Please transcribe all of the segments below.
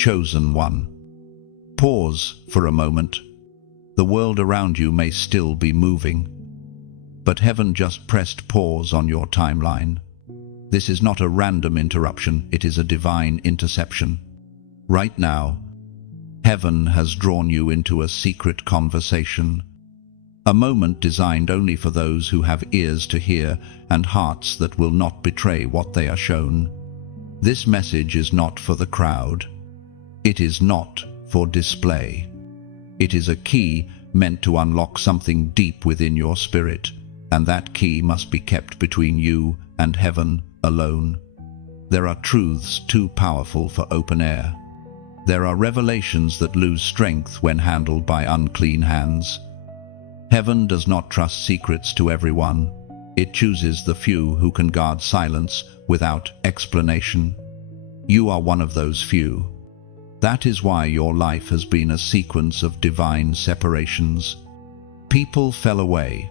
chosen one. Pause for a moment. The world around you may still be moving, but heaven just pressed pause on your timeline. This is not a random interruption, it is a divine interception. Right now, heaven has drawn you into a secret conversation, a moment designed only for those who have ears to hear and hearts that will not betray what they are shown. This message is not for the crowd. It is not for display. It is a key meant to unlock something deep within your spirit, and that key must be kept between you and heaven alone. There are truths too powerful for open air. There are revelations that lose strength when handled by unclean hands. Heaven does not trust secrets to everyone. It chooses the few who can guard silence without explanation. You are one of those few. That is why your life has been a sequence of divine separations. People fell away.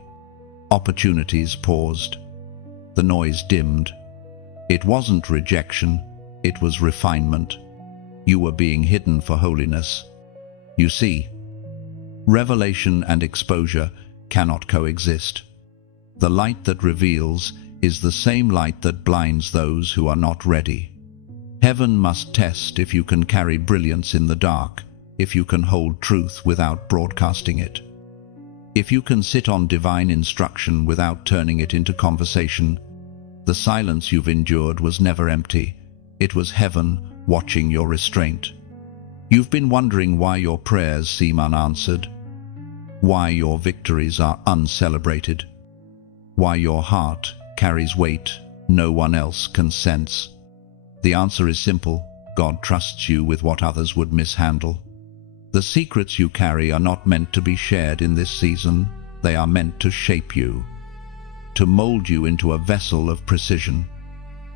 Opportunities paused. The noise dimmed. It wasn't rejection, it was refinement. You were being hidden for holiness. You see, revelation and exposure cannot coexist. The light that reveals is the same light that blinds those who are not ready. Heaven must test if you can carry brilliance in the dark, if you can hold truth without broadcasting it. If you can sit on divine instruction without turning it into conversation. The silence you've endured was never empty. It was heaven watching your restraint. You've been wondering why your prayers seem unanswered, why your victories are uncelebrated, why your heart carries weight no one else can sense. The answer is simple. God trusts you with what others would mishandle. The secrets you carry are not meant to be shared in this season. They are meant to shape you, to mold you into a vessel of precision.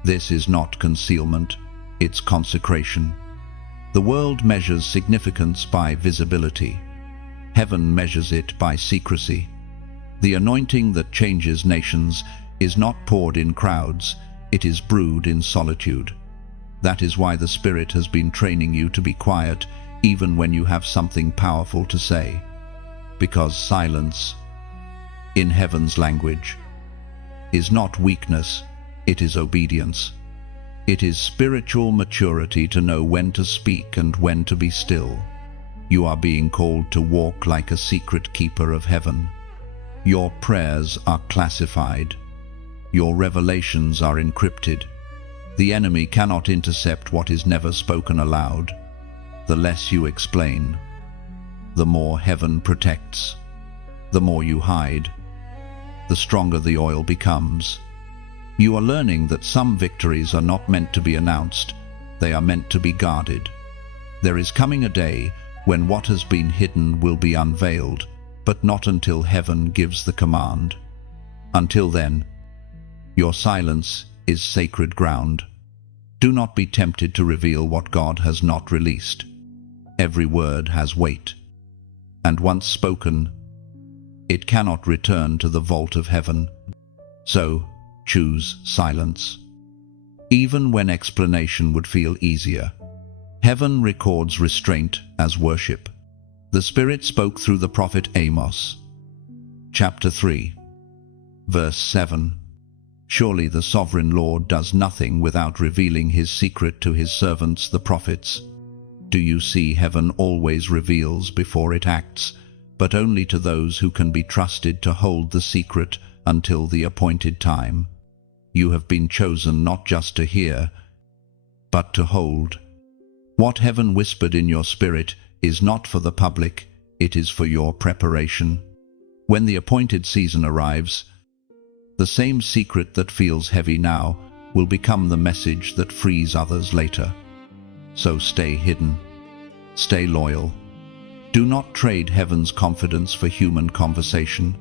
This is not concealment, it's consecration. The world measures significance by visibility. Heaven measures it by secrecy. The anointing that changes nations is not poured in crowds, it is brewed in solitude. That is why the Spirit has been training you to be quiet even when you have something powerful to say. Because silence, in heaven's language, is not weakness, it is obedience. It is spiritual maturity to know when to speak and when to be still. You are being called to walk like a secret keeper of heaven. Your prayers are classified. Your revelations are encrypted. The enemy cannot intercept what is never spoken aloud. The less you explain, the more heaven protects. The more you hide, the stronger the oil becomes. You are learning that some victories are not meant to be announced, they are meant to be guarded. There is coming a day when what has been hidden will be unveiled, but not until heaven gives the command. Until then, your silence is sacred ground. Do not be tempted to reveal what God has not released. Every word has weight, and once spoken, it cannot return to the vault of heaven. So, choose silence. Even when explanation would feel easier. Heaven records restraint as worship. The Spirit spoke through the prophet Amos. Chapter 3, verse 7. Surely the sovereign Lord does nothing without revealing his secret to his servants, the prophets. Do you see, heaven always reveals before it acts, but only to those who can be trusted to hold the secret until the appointed time. You have been chosen not just to hear, but to hold. What heaven whispered in your spirit is not for the public, it is for your preparation. When the appointed season arrives, the same secret that feels heavy now will become the message that frees others later. So stay hidden. Stay loyal. Do not trade heaven's confidence for human conversation.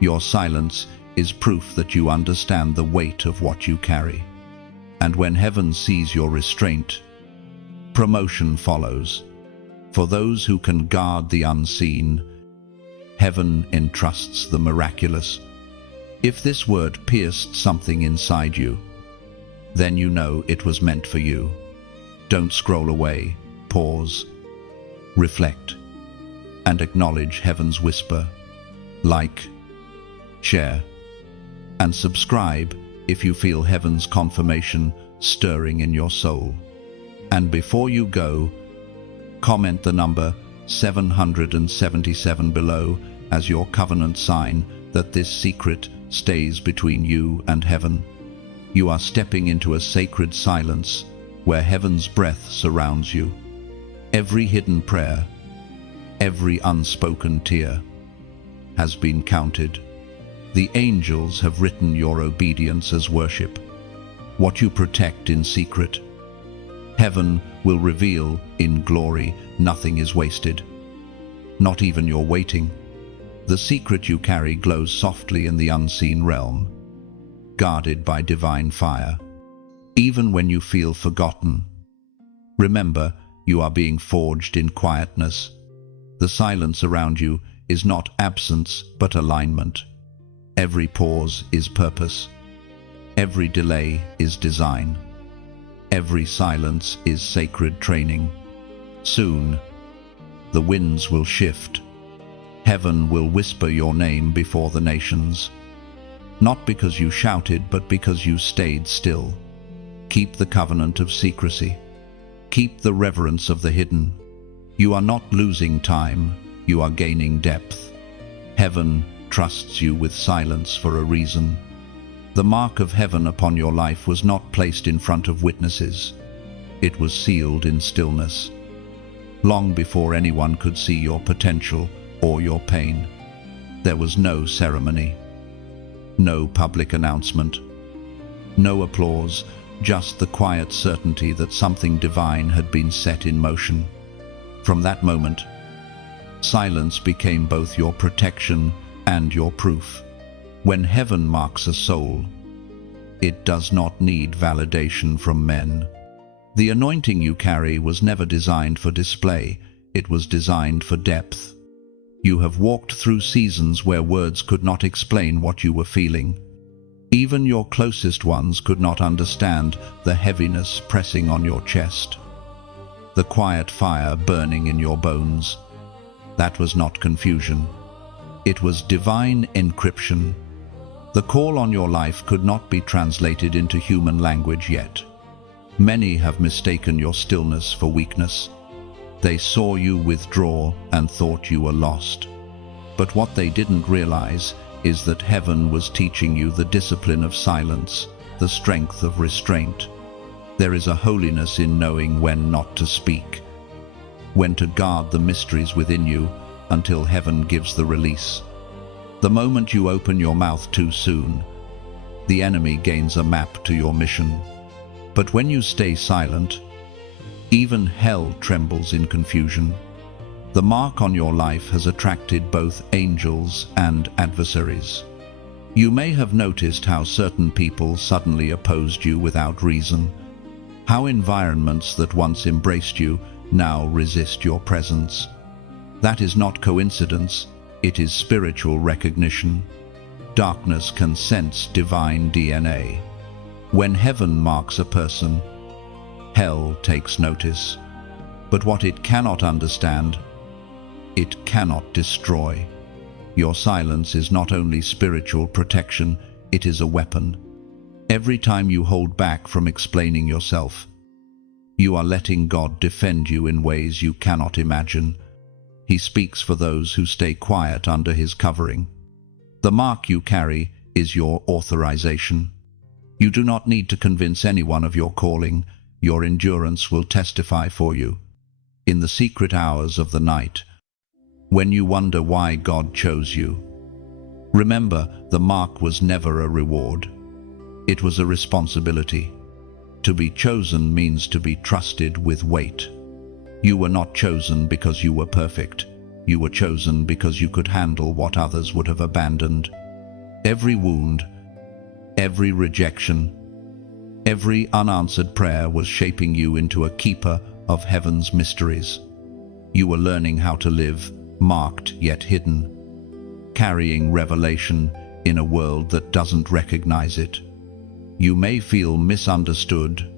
Your silence is proof that you understand the weight of what you carry. And when heaven sees your restraint, promotion follows. For those who can guard the unseen, heaven entrusts the miraculous. If this word pierced something inside you, then you know it was meant for you. Don't scroll away. pause, reflect, and acknowledge heaven's whisper. Like, share, and subscribe if you feel heaven's confirmation stirring in your soul. And before you go, comment the number 777 below as your covenant sign that this secret stays between you and heaven. You are stepping into a sacred silence where heaven's breath surrounds you. Every hidden prayer, every unspoken tear has been counted. The angels have written your obedience as worship. What you protect in secret, heaven will reveal in glory. Nothing is wasted, not even your waiting. The secret you carry glows softly in the unseen realm, guarded by divine fire. Even when you feel forgotten, remember you are being forged in quietness. The silence around you is not absence but alignment. Every pause is purpose. Every delay is design. Every silence is sacred training. Soon, the winds will shift. Heaven will whisper your name before the nations. Not because you shouted, but because you stayed still. Keep the covenant of secrecy. Keep the reverence of the hidden. You are not losing time, you are gaining depth. Heaven trusts you with silence for a reason. The mark of heaven upon your life was not placed in front of witnesses. It was sealed in stillness. Long before anyone could see your potential or your pain, there was no ceremony, no public announcement, no applause, just the quiet certainty that something divine had been set in motion. From that moment, silence became both your protection and your proof. When heaven marks a soul, it does not need validation from men. The anointing you carry was never designed for display, it was designed for depth. You have walked through seasons where words could not explain what you were feeling. Even your closest ones could not understand the heaviness pressing on your chest, the quiet fire burning in your bones. That was not confusion. It was divine encryption. The call on your life could not be translated into human language yet. Many have mistaken your stillness for weakness. They saw you withdraw and thought you were lost. But what they didn't realize is that heaven was teaching you the discipline of silence, the strength of restraint. There is a holiness in knowing when not to speak, when to guard the mysteries within you until heaven gives the release. The moment you open your mouth too soon, the enemy gains a map to your mission. But when you stay silent, even hell trembles in confusion. The mark on your life has attracted both angels and adversaries. You may have noticed how certain people suddenly opposed you without reason, how environments that once embraced you now resist your presence. That is not coincidence, it is spiritual recognition. Darkness can sense divine DNA. When heaven marks a person, hell takes notice. But what it cannot understand, it cannot destroy. Your silence is not only spiritual protection, it is a weapon. Every time you hold back from explaining yourself, you are letting God defend you in ways you cannot imagine. He speaks for those who stay quiet under His covering. The mark you carry is your authorization. You do not need to convince anyone of your calling. Your endurance will testify for you. In the secret hours of the night, when you wonder why God chose you, remember the mark was never a reward. It was a responsibility. To be chosen means to be trusted with weight. You were not chosen because you were perfect. You were chosen because you could handle what others would have abandoned. Every wound, every rejection, every unanswered prayer was shaping you into a keeper of heaven's mysteries. You were learning how to live, marked yet hidden, carrying revelation in a world that doesn't recognize it. You may feel misunderstood,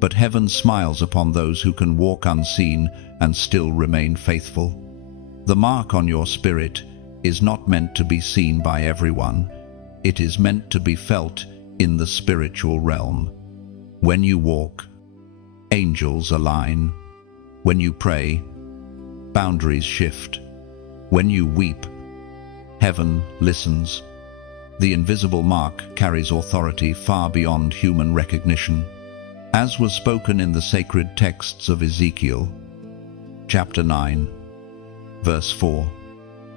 but heaven smiles upon those who can walk unseen and still remain faithful. The mark on your spirit is not meant to be seen by everyone. It is meant to be felt in the spiritual realm. When you walk, angels align. When you pray, boundaries shift. When you weep, heaven listens. The invisible mark carries authority far beyond human recognition. As was spoken in the sacred texts of Ezekiel, chapter 9, verse 4.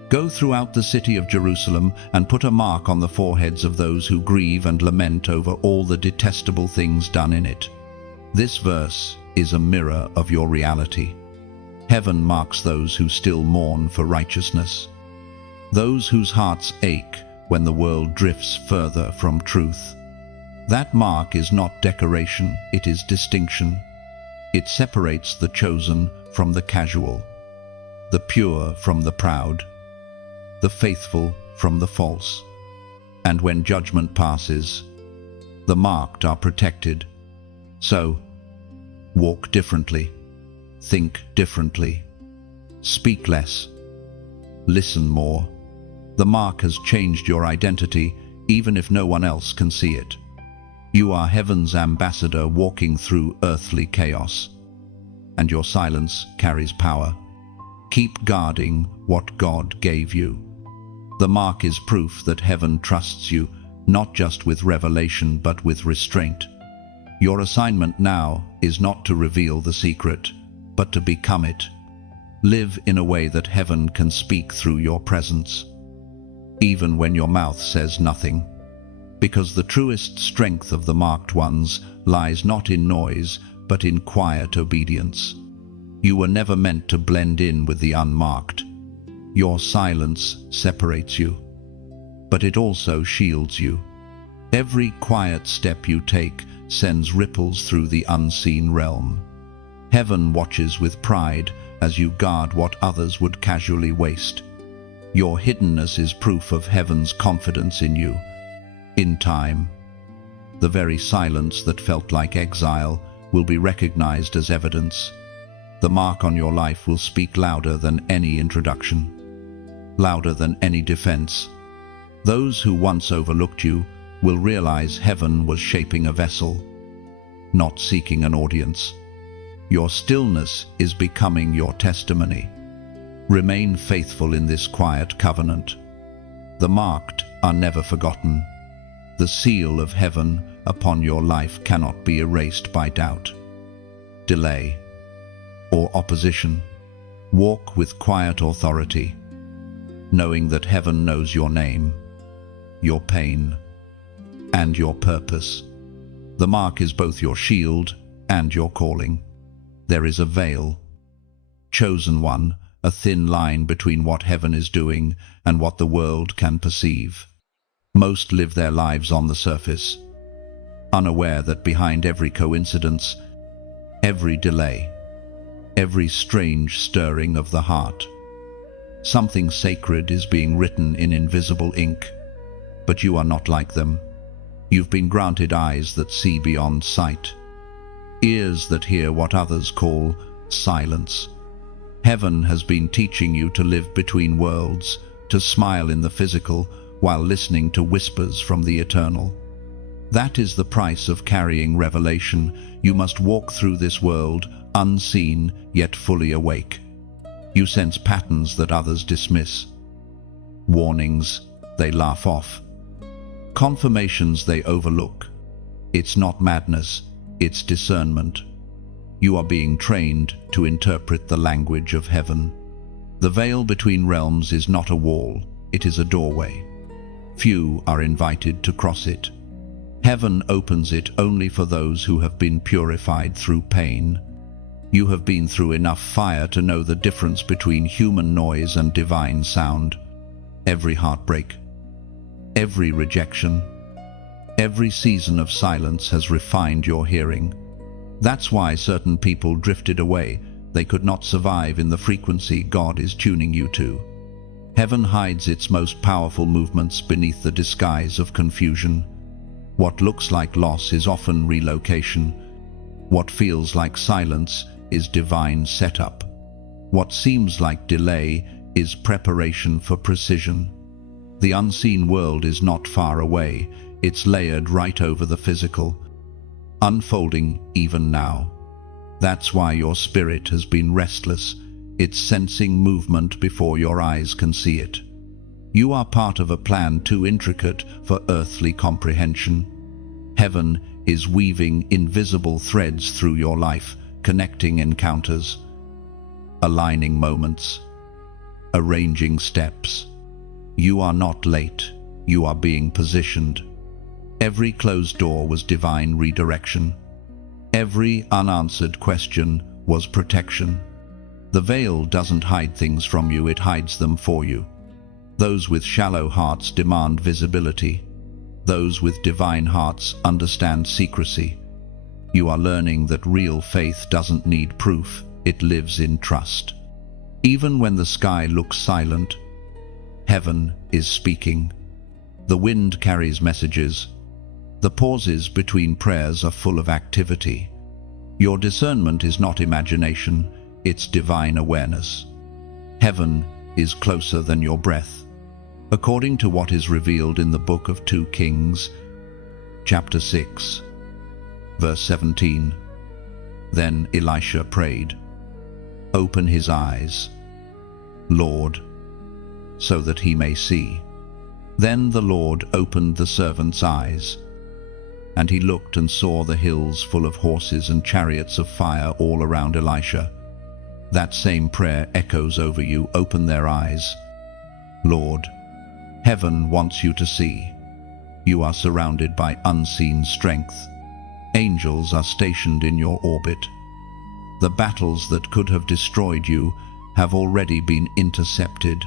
Go throughout the city of Jerusalem and put a mark on the foreheads of those who grieve and lament over all the detestable things done in it. This verse is a mirror of your reality. Heaven marks those who still mourn for righteousness, those whose hearts ache when the world drifts further from truth. That mark is not decoration, it is distinction. It separates the chosen from the casual, the pure from the proud, the faithful from the false. And when judgment passes, the marked are protected. So, walk differently, think differently, speak less, listen more. The mark has changed your identity, even if no one else can see it. You are heaven's ambassador walking through earthly chaos, and your silence carries power. Keep guarding what God gave you. The mark is proof that heaven trusts you, not just with revelation but with restraint. Your assignment now is not to reveal the secret, but to become it. Live in a way that heaven can speak through your presence, even when your mouth says nothing. Because the truest strength of the marked ones lies not in noise, but in quiet obedience. You were never meant to blend in with the unmarked. Your silence separates you, but it also shields you. Every quiet step you take sends ripples through the unseen realm. Heaven watches with pride as you guard what others would casually waste. Your hiddenness is proof of heaven's confidence in you. In time, the very silence that felt like exile will be recognized as evidence. The mark on your life will speak louder than any introduction, louder than any defense. Those who once overlooked you will realize heaven was shaping a vessel, not seeking an audience. Your stillness is becoming your testimony. Remain faithful in this quiet covenant. The marked are never forgotten. The seal of heaven upon your life cannot be erased by doubt, delay, or opposition. Walk with quiet authority, knowing that heaven knows your name, your pain, and your purpose. The mark is both your shield and your calling. There is a veil, chosen one, a thin line between what heaven is doing and what the world can perceive. Most live their lives on the surface, unaware that behind every coincidence, every delay, every strange stirring of the heart, something sacred is being written in invisible ink. But you are not like them. You've been granted eyes that see beyond sight, ears that hear what others call silence. Heaven has been teaching you to live between worlds, to smile in the physical while listening to whispers from the eternal. That is the price of carrying revelation. You must walk through this world, unseen yet fully awake. You sense patterns that others dismiss, warnings they laugh off, confirmations they overlook. It's not madness, it's discernment. You are being trained to interpret the language of heaven. The veil between realms is not a wall, it is a doorway. Few are invited to cross it. Heaven opens it only for those who have been purified through pain. You have been through enough fire to know the difference between human noise and divine sound. Every heartbreak, every rejection, every season of silence has refined your hearing. That's why certain people drifted away. They could not survive in the frequency God is tuning you to. Heaven hides its most powerful movements beneath the disguise of confusion. What looks like loss is often relocation. What feels like silence is divine setup. What seems like delay is preparation for precision. The unseen world is not far away. It's layered right over the physical, unfolding even now. That's why your spirit has been restless. It's sensing movement before your eyes can see it. You are part of a plan too intricate for earthly comprehension. Heaven is weaving invisible threads through your life, connecting encounters, aligning moments, arranging steps. You are not late. You are being positioned. Every closed door was divine redirection. Every unanswered question was protection. The veil doesn't hide things from you, it hides them for you. Those with shallow hearts demand visibility. Those with divine hearts understand secrecy. You are learning that real faith doesn't need proof, it lives in trust. Even when the sky looks silent, heaven is speaking. The wind carries messages. The pauses between prayers are full of activity. Your discernment is not imagination, it's divine awareness. Heaven is closer than your breath. According to what is revealed in the book of 2 Kings, chapter 6, verse 17. Then Elisha prayed, "Open his eyes, Lord, so that he may see." Then the Lord opened the servant's eyes, and he looked and saw the hills full of horses and chariots of fire all around Elisha. That same prayer echoes over you. Open their eyes, Lord. Heaven wants you to see. You are surrounded by unseen strength. Angels are stationed in your orbit. The battles that could have destroyed you have already been intercepted.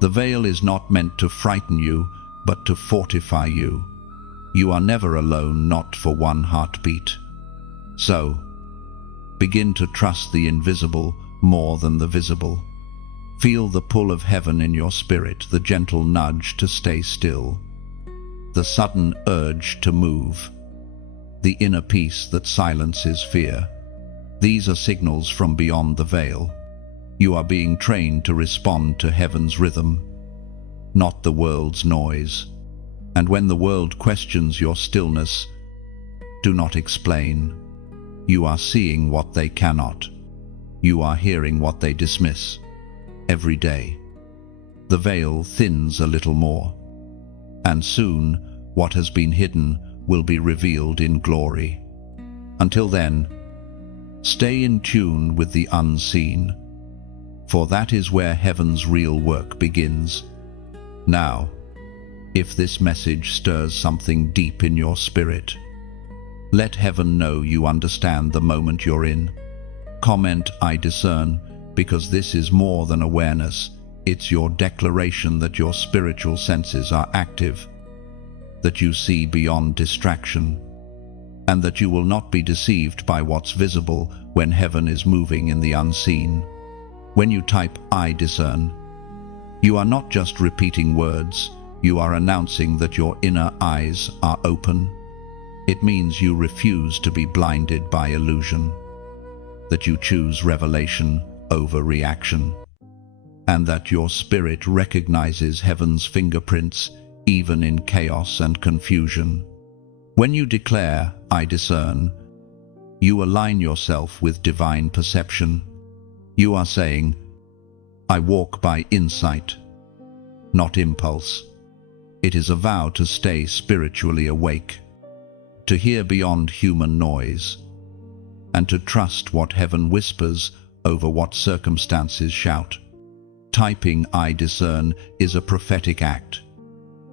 The veil is not meant to frighten you, but to fortify you. You are never alone, not for one heartbeat. So, begin to trust the invisible more than the visible. Feel the pull of heaven in your spirit, the gentle nudge to stay still, the sudden urge to move, the inner peace that silences fear. These are signals from beyond the veil. You are being trained to respond to heaven's rhythm, not the world's noise. And when the world questions your stillness, do not explain. You are seeing what they cannot. You are hearing what they dismiss. Every day, the veil thins a little more, and soon what has been hidden will be revealed in glory. Until then, stay in tune with the unseen, for that is where heaven's real work begins. Now, if this message stirs something deep in your spirit, let heaven know you understand the moment you're in. Comment, "I discern," because this is more than awareness. It's your declaration that your spiritual senses are active, that you see beyond distraction, and that you will not be deceived by what's visible when heaven is moving in the unseen. When you type "I discern," you are not just repeating words, you are announcing that your inner eyes are open. It means you refuse to be blinded by illusion, that you choose revelation over reaction, and that your spirit recognizes heaven's fingerprints even in chaos and confusion. When you declare "I discern," you align yourself with divine perception. You are saying, "I walk by insight, not impulse." It is a vow to stay spiritually awake, to hear beyond human noise, and to trust what heaven whispers over what circumstances shout. Typing "I discern" is a prophetic act.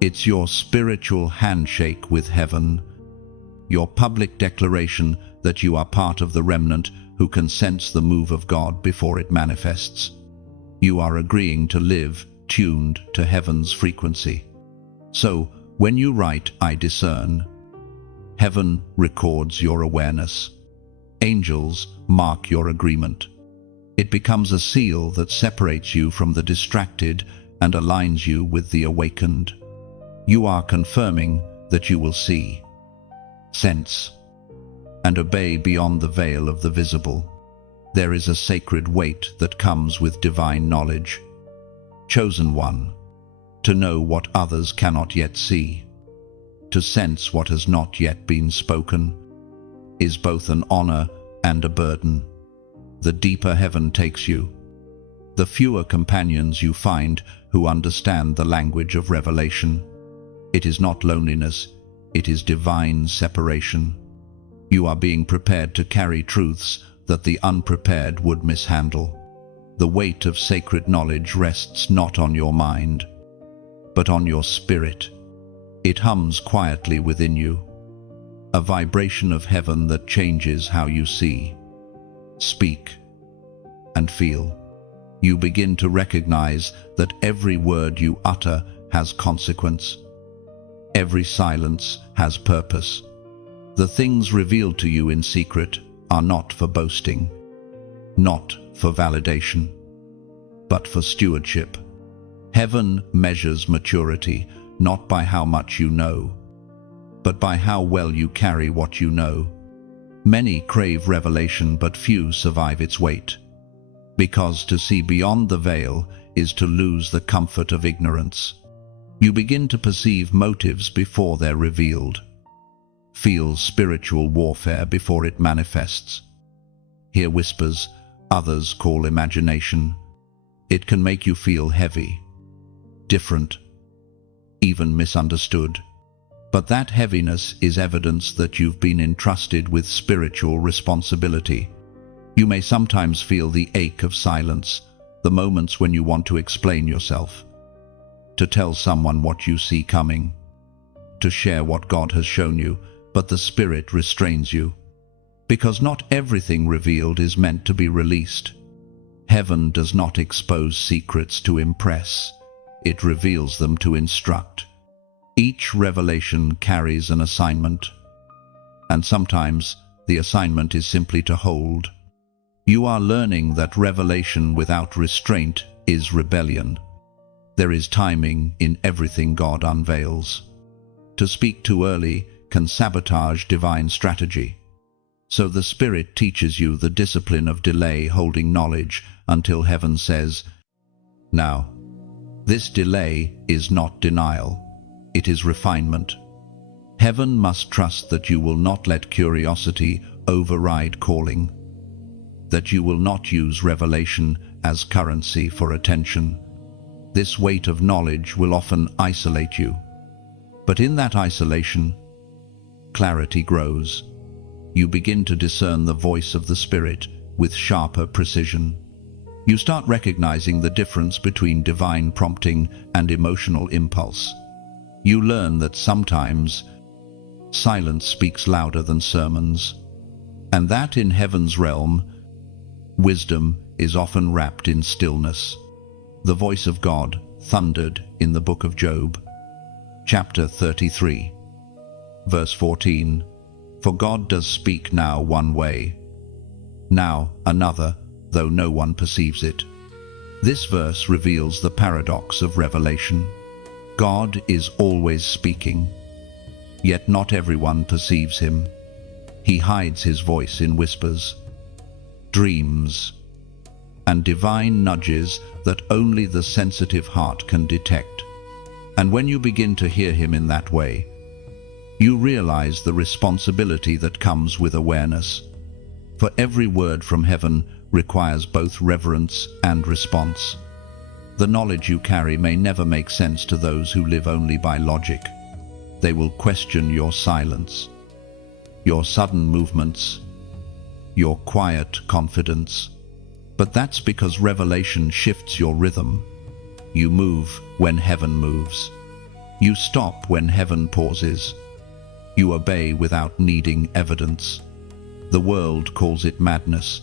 It's your spiritual handshake with heaven, your public declaration that you are part of the remnant who can sense the move of God before it manifests. You are agreeing to live tuned to heaven's frequency. So, when you write "I discern," heaven records your awareness. Angels mark your agreement. It becomes a seal that separates you from the distracted and aligns you with the awakened. You are confirming that you will see, sense, and obey beyond the veil of the visible. There is a sacred weight that comes with divine knowledge. Chosen one, to know what others cannot yet see, to sense what has not yet been spoken, is both an honor and a burden. The deeper heaven takes you, the fewer companions you find who understand the language of revelation. It is not loneliness, it is divine separation. You are being prepared to carry truths that the unprepared would mishandle. The weight of sacred knowledge rests not on your mind, but on your spirit. It hums quietly within you, a vibration of heaven that changes how you see, speak, and feel. You begin to recognize that every word you utter has consequence. Every silence has purpose. The things revealed to you in secret are not for boasting, not for validation, but for stewardship. Heaven measures maturity not by how much you know, but by how well you carry what you know. Many crave revelation, but few survive its weight, because to see beyond the veil is to lose the comfort of ignorance. You begin to perceive motives before they're revealed, feel spiritual warfare before it manifests, hear whispers others call imagination. It can make you feel heavy, different, even misunderstood. But that heaviness is evidence that you've been entrusted with spiritual responsibility. You may sometimes feel the ache of silence, the moments when you want to explain yourself, to tell someone what you see coming, to share what God has shown you, but the Spirit restrains you. Because not everything revealed is meant to be released. Heaven does not expose secrets to impress, it reveals them to instruct. Each revelation carries an assignment, and sometimes the assignment is simply to hold. You are learning that revelation without restraint is rebellion. There is timing in everything God unveils. To speak too early can sabotage divine strategy. So the Spirit teaches you the discipline of delay, holding knowledge until heaven says, "Now." This delay is not denial. It is refinement. Heaven must trust that you will not let curiosity override calling, that you will not use revelation as currency for attention. This weight of knowledge will often isolate you, but in that isolation, clarity grows. You begin to discern the voice of the Spirit with sharper precision. You start recognizing the difference between divine prompting and emotional impulse. You learn that sometimes silence speaks louder than sermons, and that in heaven's realm, wisdom is often wrapped in stillness. The voice of God thundered in the book of Job, chapter 33, verse 14. For God does speak now one way, now another, though no one perceives it. This verse reveals the paradox of revelation. God is always speaking, yet not everyone perceives him. He hides his voice in whispers, dreams, and divine nudges that only the sensitive heart can detect. And when you begin to hear him in that way, you realize the responsibility that comes with awareness. For every word from heaven requires both reverence and response. The knowledge you carry may never make sense to those who live only by logic. They will question your silence, your sudden movements, your quiet confidence. But that's because revelation shifts your rhythm. You move when heaven moves. You stop when heaven pauses. You obey without needing evidence. The world calls it madness.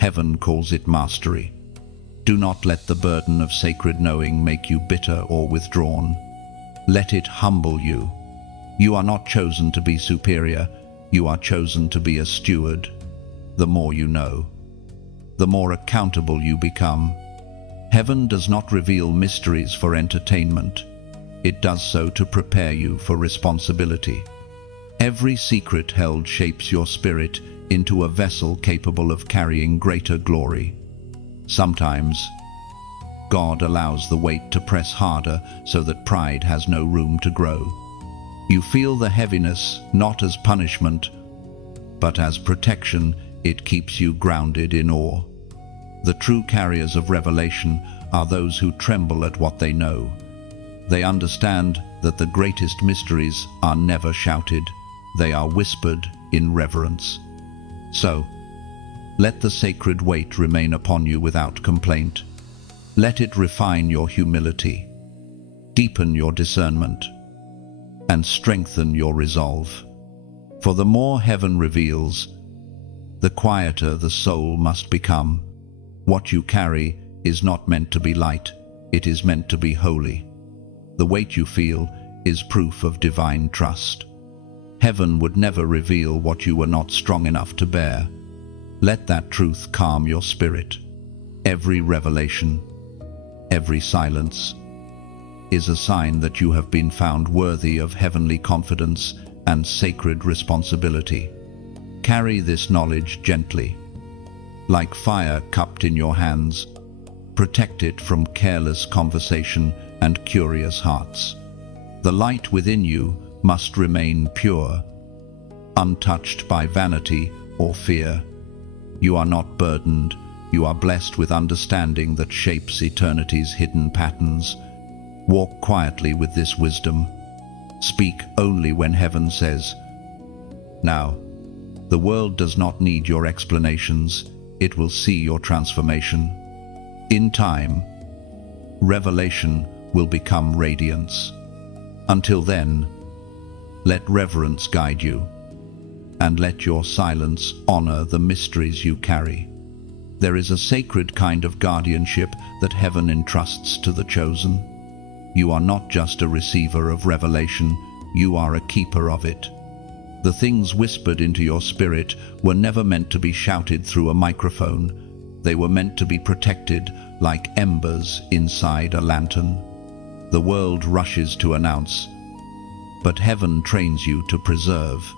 Heaven calls it mastery. Do not let the burden of sacred knowing make you bitter or withdrawn. Let it humble you. You are not chosen to be superior. You are chosen to be a steward. The more you know, the more accountable you become. Heaven does not reveal mysteries for entertainment. It does so to prepare you for responsibility. Every secret held shapes your spirit into a vessel capable of carrying greater glory. Sometimes, God allows the weight to press harder so that pride has no room to grow. You feel the heaviness not as punishment, but as protection. It keeps you grounded in awe. The true carriers of revelation are those who tremble at what they know. They understand that the greatest mysteries are never shouted, they are whispered in reverence. So, let the sacred weight remain upon you without complaint. Let it refine your humility, deepen your discernment, and strengthen your resolve. For the more heaven reveals, the quieter the soul must become. What you carry is not meant to be light, it is meant to be holy. The weight you feel is proof of divine trust. Heaven would never reveal what you were not strong enough to bear. Let that truth calm your spirit. Every revelation, every silence, is a sign that you have been found worthy of heavenly confidence and sacred responsibility. Carry this knowledge gently. Like fire cupped in your hands, protect it from careless conversation and curious hearts. The light within you must remain pure, untouched by vanity or fear. You are not burdened, you are blessed with understanding that shapes eternity's hidden patterns. Walk quietly with this wisdom. Speak only when heaven says, "Now." The world does not need your explanations, it will see your transformation. In time, revelation will become radiance. Until then, let reverence guide you, and let your silence honor the mysteries you carry. There is a sacred kind of guardianship that heaven entrusts to the chosen. You are not just a receiver of revelation, you are a keeper of it. The things whispered into your spirit were never meant to be shouted through a microphone. They were meant to be protected like embers inside a lantern. The world rushes to announce, but heaven trains you to preserve.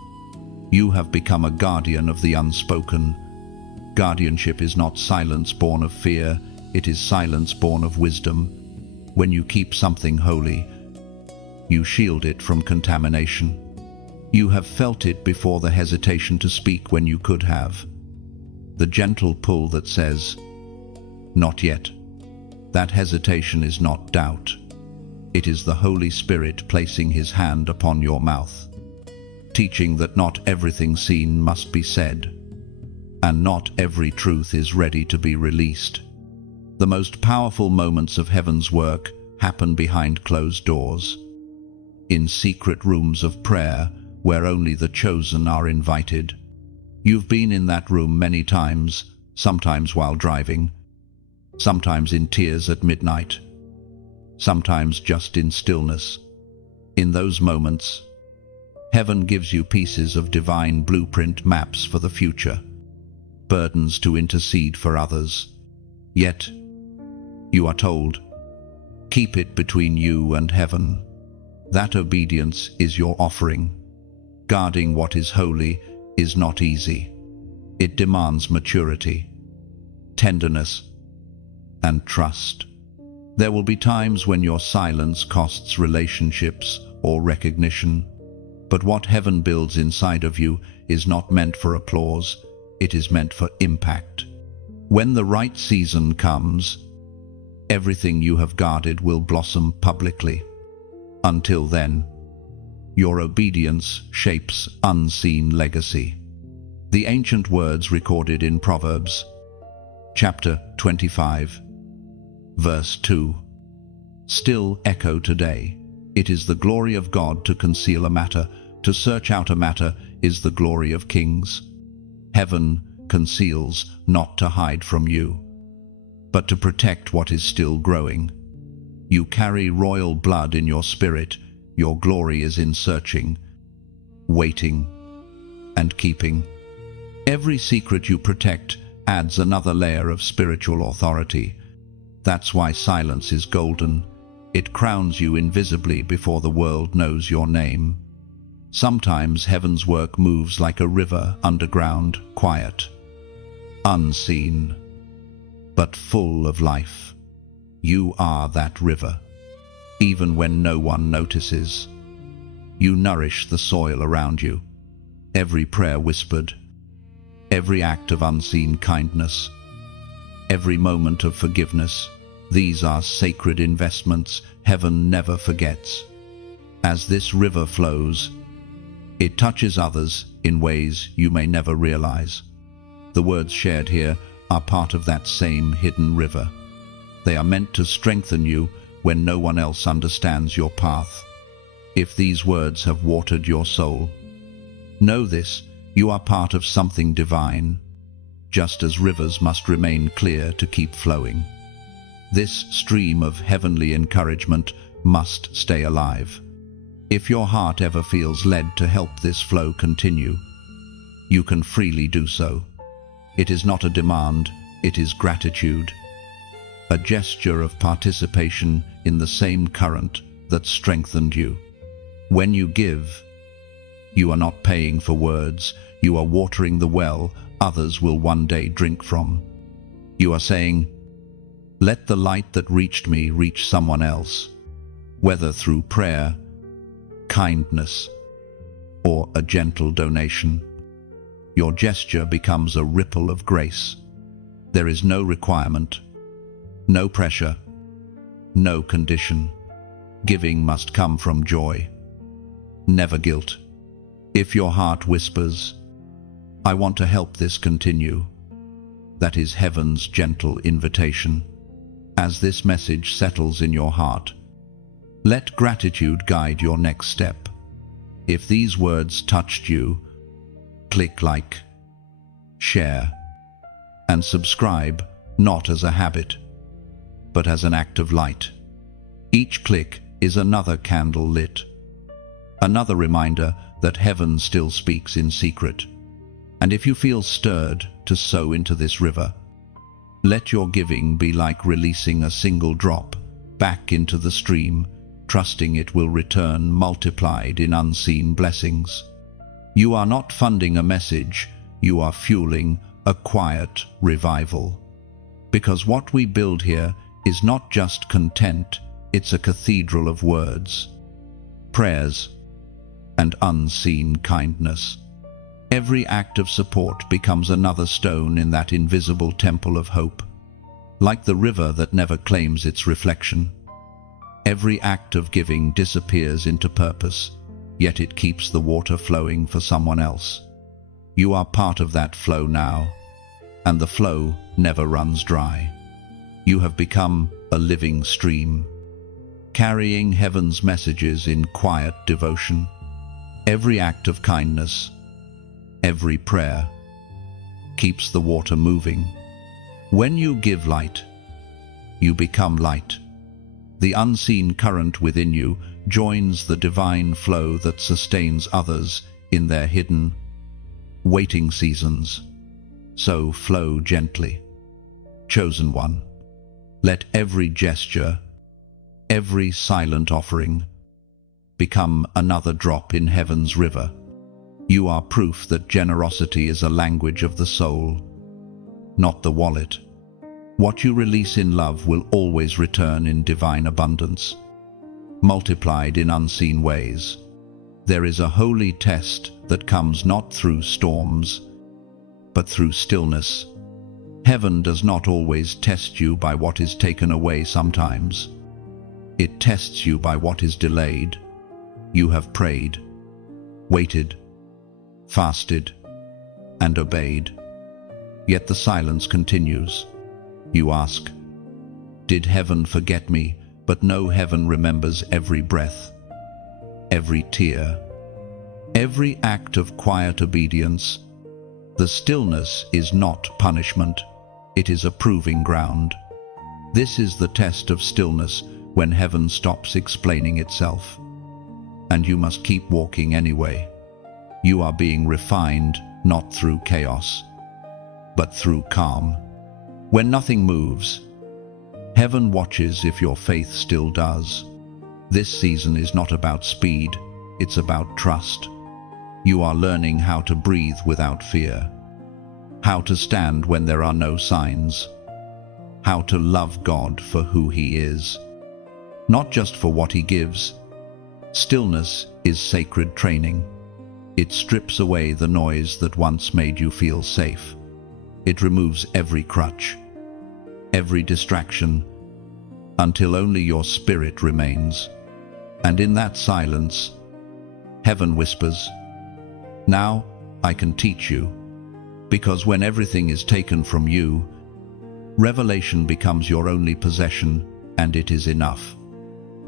You have become a guardian of the unspoken. Guardianship is not silence born of fear, it is silence born of wisdom. When you keep something holy, you shield it from contamination. You have felt it before the hesitation to speak when you could have. The gentle pull that says, "Not yet." That hesitation is not doubt. It is the Holy Spirit placing His hand upon your mouth, teaching that not everything seen must be said, and not every truth is ready to be released. The most powerful moments of heaven's work happen behind closed doors, in secret rooms of prayer where only the chosen are invited. You've been in that room many times, sometimes while driving, sometimes in tears at midnight, sometimes just in stillness. In those moments, heaven gives you pieces of divine blueprint maps for the future, burdens to intercede for others. Yet, you are told, keep it between you and heaven. That obedience is your offering. Guarding what is holy is not easy. It demands maturity, tenderness, and trust. There will be times when your silence costs relationships or recognition, but what heaven builds inside of you is not meant for applause, it is meant for impact. When the right season comes, everything you have guarded will blossom publicly. Until then, your obedience shapes unseen legacy. The ancient words recorded in Proverbs, chapter 25, verse 2, still echo today. It is the glory of God to conceal a matter, to search out a matter is the glory of kings. Heaven conceals not to hide from you, but to protect what is still growing. You carry royal blood in your spirit. Your glory is in searching, waiting, and keeping. Every secret you protect adds another layer of spiritual authority. That's why silence is golden. It crowns you invisibly before the world knows your name. Sometimes heaven's work moves like a river, underground, quiet, unseen, but full of life. You are that river. Even when no one notices, you nourish the soil around you. Every prayer whispered, every act of unseen kindness, every moment of forgiveness, these are sacred investments heaven never forgets. As this river flows, it touches others in ways you may never realize. The words shared here are part of that same hidden river. They are meant to strengthen you when no one else understands your path. If these words have watered your soul, know this: you are part of something divine, just as rivers must remain clear to keep flowing. This stream of heavenly encouragement must stay alive. If your heart ever feels led to help this flow continue, you can freely do so. It is not a demand, it is gratitude, a gesture of participation in the same current that strengthened you. When you give, you are not paying for words, you are watering the well others will one day drink from. You are saying, let the light that reached me reach someone else, whether through prayer, kindness, or a gentle donation. Your gesture becomes a ripple of grace. There is no requirement, no pressure, no condition. Giving must come from joy, never guilt. If your heart whispers, I want to help this continue, that is heaven's gentle invitation. As this message settles in your heart, let gratitude guide your next step. If these words touched you, click like, share, and subscribe, not as a habit, but as an act of light. Each click is another candle lit, another reminder that heaven still speaks in secret. And if you feel stirred to sow into this river, let your giving be like releasing a single drop back into the stream, trusting it will return multiplied in unseen blessings. You are not funding a message, you are fueling a quiet revival. Because what we build here is not just content, it's a cathedral of words, prayers, and unseen kindness. Every act of support becomes another stone in that invisible temple of hope. Like the river that never claims its reflection, every act of giving disappears into purpose, yet it keeps the water flowing for someone else. You are part of that flow now, and the flow never runs dry. You have become a living stream, carrying heaven's messages in quiet devotion. Every act of kindness, every prayer, keeps the water moving. When you give light, you become light. The unseen current within you joins the divine flow that sustains others in their hidden, waiting seasons. So flow gently. Chosen one, let every gesture, every silent offering, become another drop in heaven's river. You are proof that generosity is a language of the soul, not the wallet. What you release in love will always return in divine abundance, multiplied in unseen ways. There is a holy test that comes not through storms, but through stillness. Heaven does not always test you by what is taken away sometimes. It tests you by what is delayed. You have prayed, waited, fasted, and obeyed. Yet the silence continues. You ask, did heaven forget me? But no, heaven remembers every breath, every tear, every act of quiet obedience. The stillness is not punishment, it is a proving ground. This is the test of stillness, when heaven stops explaining itself. And you must keep walking anyway. You are being refined not through chaos, but through calm. When nothing moves, heaven watches if your faith still does. This season is not about speed, it's about trust. You are learning how to breathe without fear, how to stand when there are no signs, how to love God for who He is, not just for what He gives. Stillness is sacred training. It strips away the noise that once made you feel safe. It removes every crutch, every distraction, until only your spirit remains. And in that silence, heaven whispers, "Now I can teach you." Because when everything is taken from you, revelation becomes your only possession, and it is enough.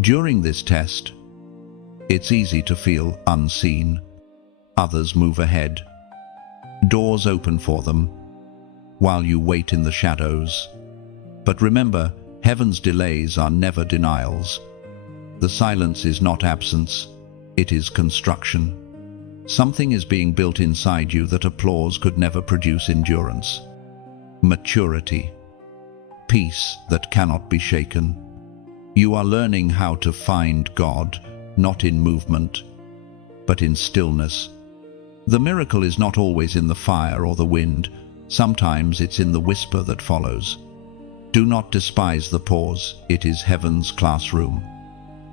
During this test, it's easy to feel unseen. Others move ahead. Doors open for them, while you wait in the shadows. But remember, heaven's delays are never denials. The silence is not absence, it is construction. Something is being built inside you that applause could never produce. Endurance, maturity, peace that cannot be shaken. You are learning how to find God, not in movement, but in stillness. The miracle is not always in the fire or the wind. Sometimes it's in the whisper that follows. Do not despise the pause. It is heaven's classroom.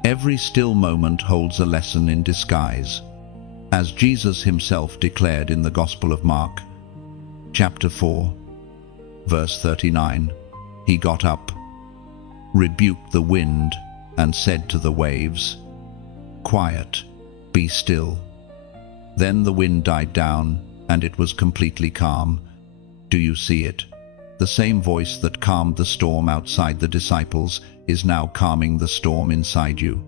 Every still moment holds a lesson in disguise. As Jesus himself declared in the Gospel of Mark, chapter 4, verse 39, he got up, rebuked the wind, and said to the waves, "Quiet, be still." Then the wind died down, and it was completely calm. Do you see it? The same voice that calmed the storm outside the disciples is now calming the storm inside you.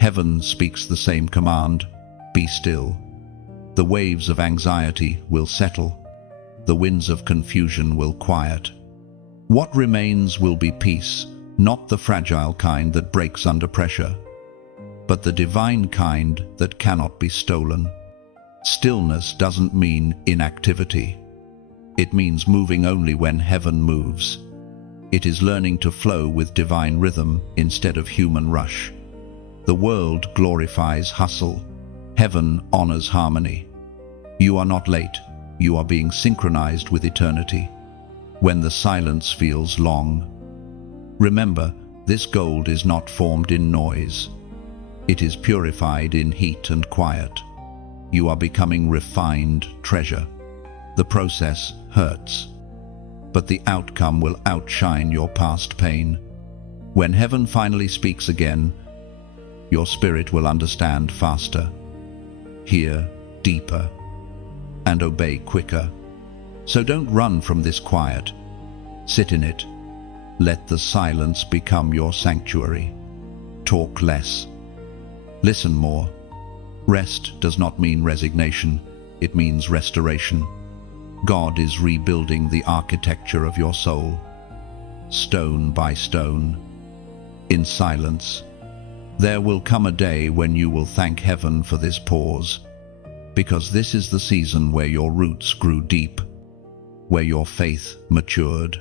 Heaven speaks the same command, "Be still." The waves of anxiety will settle. The winds of confusion will quiet. What remains will be peace, not the fragile kind that breaks under pressure, but the divine kind that cannot be stolen. Stillness doesn't mean inactivity. It means moving only when heaven moves. It is learning to flow with divine rhythm instead of human rush. The world glorifies hustle. Heaven honors harmony. You are not late. You are being synchronized with eternity. When the silence feels long, remember, this gold is not formed in noise. It is purified in heat and quiet. You are becoming refined treasure. The process hurts, but the outcome will outshine your past pain. When heaven finally speaks again, your spirit will understand faster, hear deeper, and obey quicker. So don't run from this quiet. Sit in it. Let the silence become your sanctuary. Talk less. Listen more. Rest does not mean resignation. It means restoration. God is rebuilding the architecture of your soul, stone by stone, in silence. There will come a day when you will thank heaven for this pause, because this is the season where your roots grew deep, where your faith matured,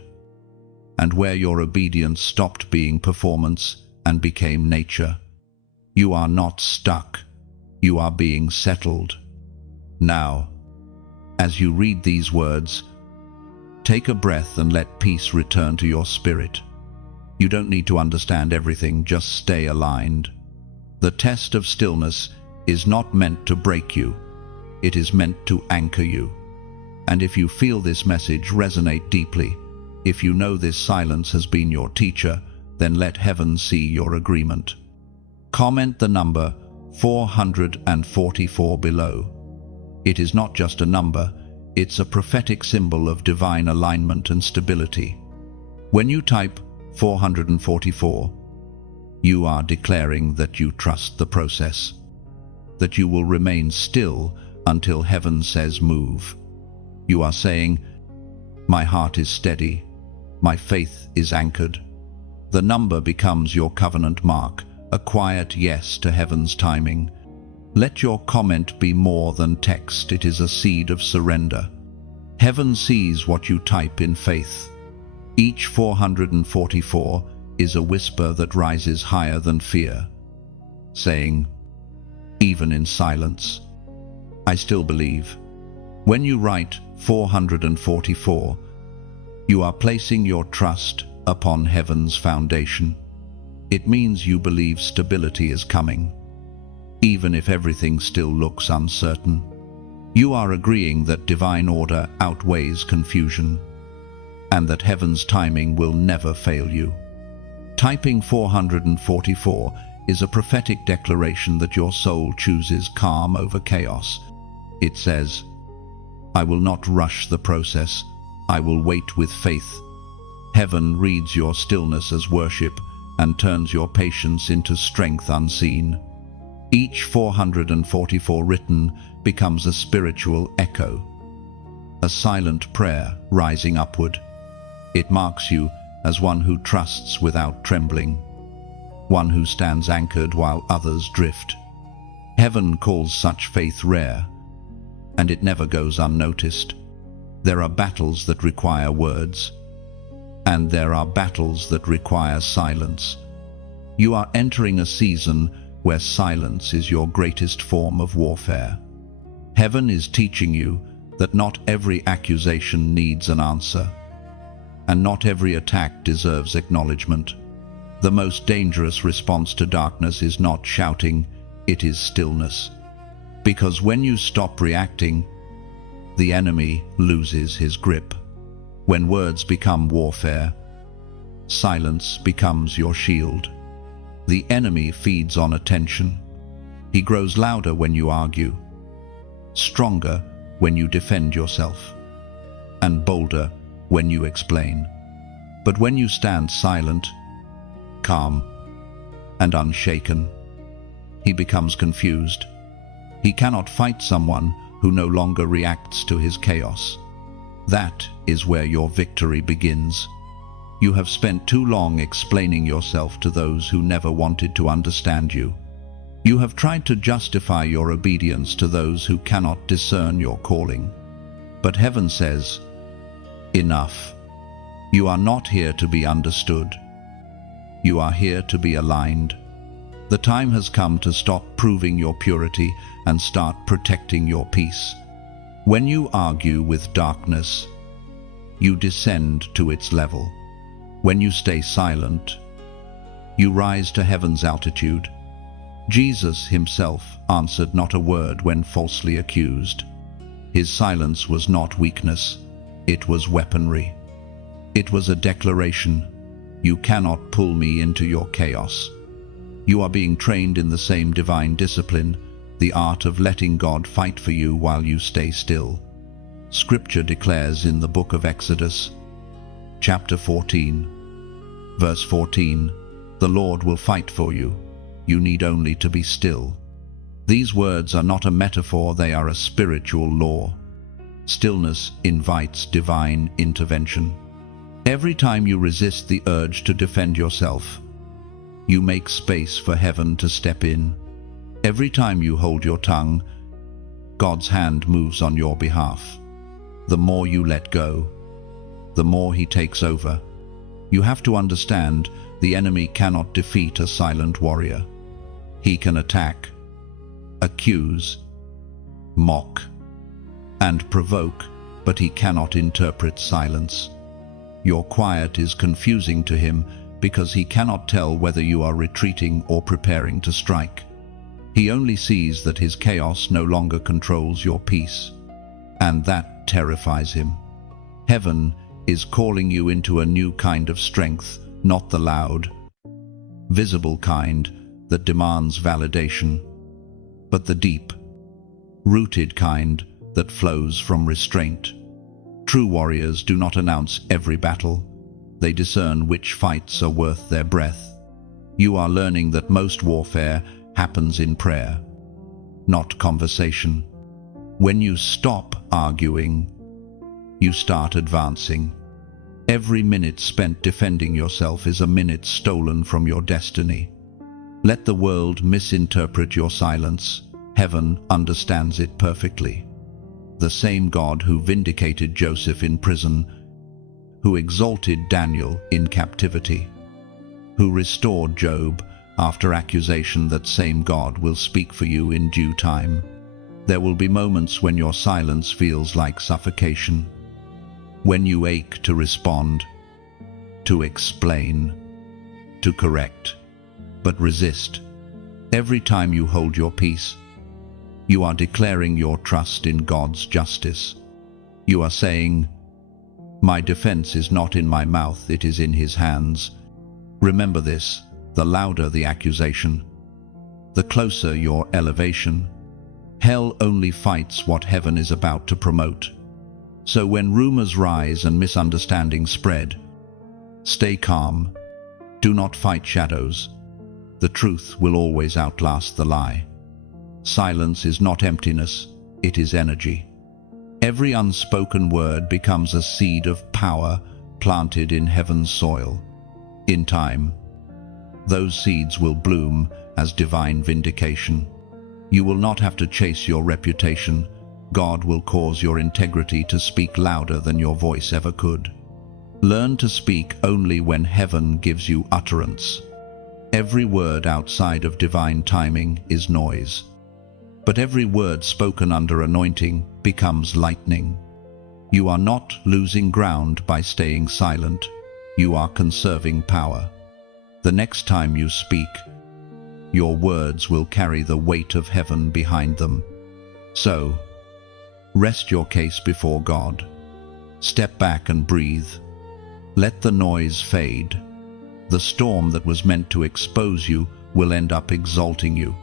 and where your obedience stopped being performance and became nature. You are not stuck. You are being settled. Now, as you read these words, take a breath and let peace return to your spirit. You don't need to understand everything, just stay aligned. The test of stillness is not meant to break you. It is meant to anchor you. And if you feel this message resonate deeply, if you know this silence has been your teacher, then let heaven see your agreement. Comment the number 444 below. It is not just a number, it's a prophetic symbol of divine alignment and stability. When you type 444, you are declaring that you trust the process, that you will remain still until heaven says move. You are saying, "My heart is steady, my faith is anchored." The number becomes your covenant mark, a quiet yes to heaven's timing. Let your comment be more than text, it is a seed of surrender. Heaven sees what you type in faith. Each 444 is a whisper that rises higher than fear, saying, even in silence, I still believe. When you write 444, you are placing your trust upon heaven's foundation. It means you believe stability is coming, even if everything still looks uncertain. You are agreeing that divine order outweighs confusion, and that heaven's timing will never fail you. Typing 444 is a prophetic declaration that your soul chooses calm over chaos. It says, I will not rush the process, I will wait with faith. Heaven reads your stillness as worship and turns your patience into strength unseen. Each 444 written becomes a spiritual echo, a silent prayer rising upward. It marks you as one who trusts without trembling, one who stands anchored while others drift. Heaven calls such faith rare, and it never goes unnoticed. There are battles that require words, and there are battles that require silence. You are entering a season where silence is your greatest form of warfare. Heaven is teaching you that not every accusation needs an answer, and not every attack deserves acknowledgement. The most dangerous response to darkness is not shouting, it is stillness. Because when you stop reacting, the enemy loses his grip. When words become warfare, silence becomes your shield. The enemy feeds on attention. He grows louder when you argue, stronger when you defend yourself, and bolder when you explain. But when you stand silent, calm, and unshaken, he becomes confused. He cannot fight someone who no longer reacts to his chaos. That is where your victory begins. You have spent too long explaining yourself to those who never wanted to understand you. You have tried to justify your obedience to those who cannot discern your calling. But heaven says, enough. You are not here to be understood. You are here to be aligned. The time has come to stop proving your purity and start protecting your peace. When you argue with darkness, you descend to its level. When you stay silent, you rise to heaven's altitude. Jesus himself answered not a word when falsely accused. His silence was not weakness, it was weaponry. It was a declaration, you cannot pull me into your chaos. You are being trained in the same divine discipline, the art of letting God fight for you while you stay still. Scripture declares in the book of Exodus, chapter 14, verse 14, the Lord will fight for you. You need only to be still. These words are not a metaphor, they are a spiritual law. Stillness invites divine intervention. Every time you resist the urge to defend yourself, you make space for heaven to step in. Every time you hold your tongue, God's hand moves on your behalf. The more you let go, the more he takes over. You have to understand, the enemy cannot defeat a silent warrior. He can attack, accuse, mock, and provoke, but he cannot interpret silence. Your quiet is confusing to him because he cannot tell whether you are retreating or preparing to strike. He only sees that his chaos no longer controls your peace, and that terrifies him. Heaven is calling you into a new kind of strength, not the loud, visible kind that demands validation, but the deep, rooted kind that flows from restraint. True warriors do not announce every battle. They discern which fights are worth their breath. You are learning that most warfare happens in prayer, not conversation. When you stop arguing, you start advancing. Every minute spent defending yourself is a minute stolen from your destiny. Let the world misinterpret your silence. Heaven understands it perfectly. The same God who vindicated Joseph in prison, who exalted Daniel in captivity, who restored Job after accusation, that same God will speak for you in due time. There will be moments when your silence feels like suffocation, when you ache to respond, to explain, to correct, but resist. Every time you hold your peace, you are declaring your trust in God's justice. You are saying, "My defense is not in my mouth, it is in His hands." Remember this: the louder the accusation, the closer your elevation. Hell only fights what heaven is about to promote. So when rumors rise and misunderstandings spread, stay calm. Do not fight shadows. The truth will always outlast the lie. Silence is not emptiness, it is energy. Every unspoken word becomes a seed of power planted in heaven's soil. In time, those seeds will bloom as divine vindication. You will not have to chase your reputation. God will cause your integrity to speak louder than your voice ever could. Learn to speak only when heaven gives you utterance. Every word outside of divine timing is noise. But every word spoken under anointing becomes lightning. You are not losing ground by staying silent. You are conserving power. The next time you speak, your words will carry the weight of heaven behind them. So, rest your case before God. Step back and breathe. Let the noise fade. The storm that was meant to expose you will end up exalting you.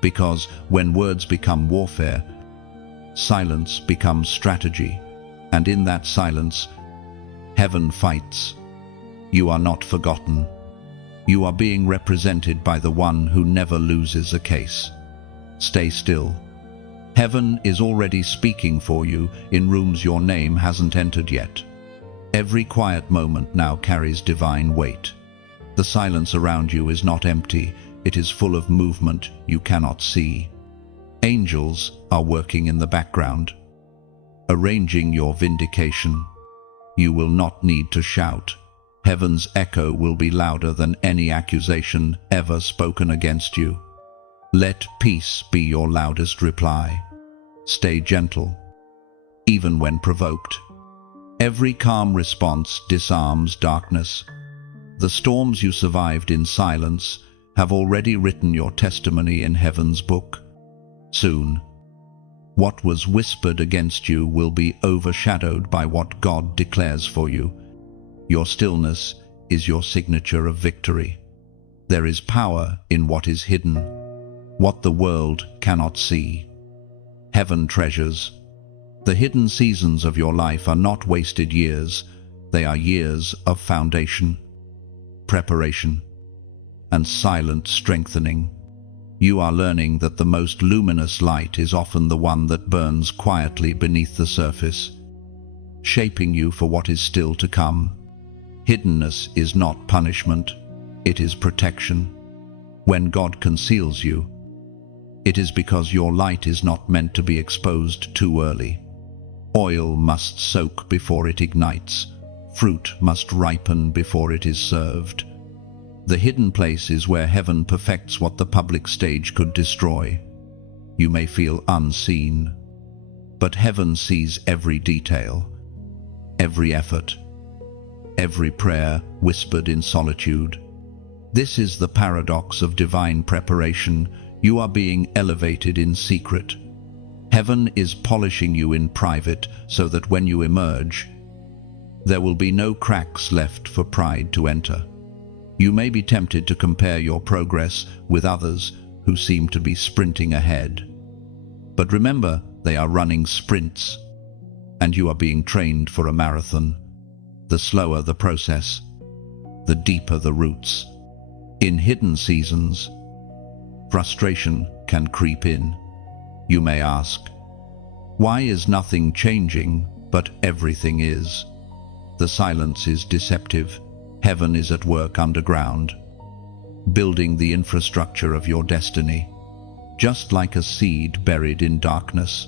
Because when words become warfare, silence becomes strategy. And in that silence, heaven fights. You are not forgotten. You are being represented by the one who never loses a case. Stay still. Heaven is already speaking for you in rooms your name hasn't entered yet. Every quiet moment now carries divine weight. The silence around you is not empty, it is full of movement you cannot see. Angels are working in the background, arranging your vindication. You will not need to shout. Heaven's echo will be louder than any accusation ever spoken against you. Let peace be your loudest reply. Stay gentle, even when provoked. Every calm response disarms darkness. The storms you survived in silence have already written your testimony in heaven's book. Soon, what was whispered against you will be overshadowed by what God declares for you. Your stillness is your signature of victory. There is power in what is hidden, what the world cannot see. Heaven treasures. The hidden seasons of your life are not wasted years, they are years of foundation, preparation, and silent strengthening. You are learning that the most luminous light is often the one that burns quietly beneath the surface, shaping you for what is still to come. Hiddenness is not punishment, it is protection. When God conceals you, it is because your light is not meant to be exposed too early. Oil must soak before it ignites. Fruit must ripen before it is served. The hidden place is where heaven perfects what the public stage could destroy. You may feel unseen, but heaven sees every detail, every effort, every prayer whispered in solitude. This is the paradox of divine preparation. You are being elevated in secret. Heaven is polishing you in private so that when you emerge, there will be no cracks left for pride to enter. You may be tempted to compare your progress with others who seem to be sprinting ahead. But remember, they are running sprints, and you are being trained for a marathon. The slower the process, the deeper the roots. In hidden seasons, frustration can creep in. You may ask, why is nothing changing, but everything is? The silence is deceptive. Heaven is at work underground, building the infrastructure of your destiny. Just like a seed buried in darkness,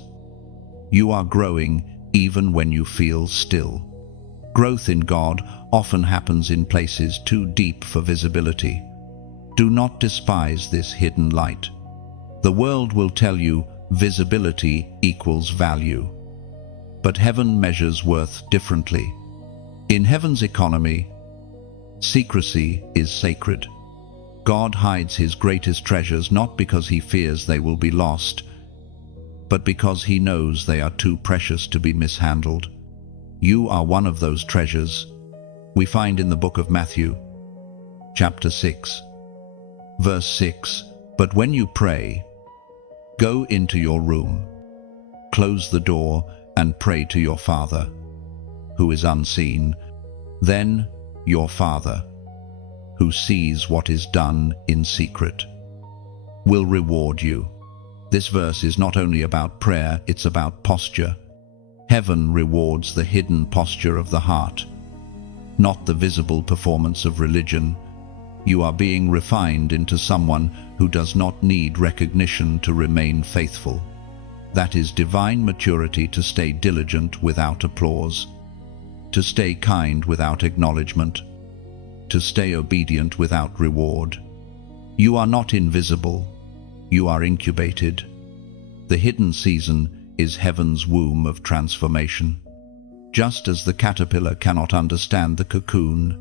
you are growing even when you feel still. Growth in God often happens in places too deep for visibility. Do not despise this hidden light. The world will tell you visibility equals value. But heaven measures worth differently. In heaven's economy, secrecy is sacred. God hides his greatest treasures not because he fears they will be lost, but because he knows they are too precious to be mishandled. You are one of those treasures. We find in the book of Matthew, chapter 6, verse 6, "But when you pray, go into your room, close the door, and pray to your Father, who is unseen. Then your Father, who sees what is done in secret, will reward you." This verse is not only about prayer, it's about posture. Heaven rewards the hidden posture of the heart, not the visible performance of religion. You are being refined into someone who does not need recognition to remain faithful. That is divine maturity, to stay diligent without applause, to stay kind without acknowledgement, to stay obedient without reward. You are not invisible, you are incubated. The hidden season is heaven's womb of transformation. Just as the caterpillar cannot understand the cocoon,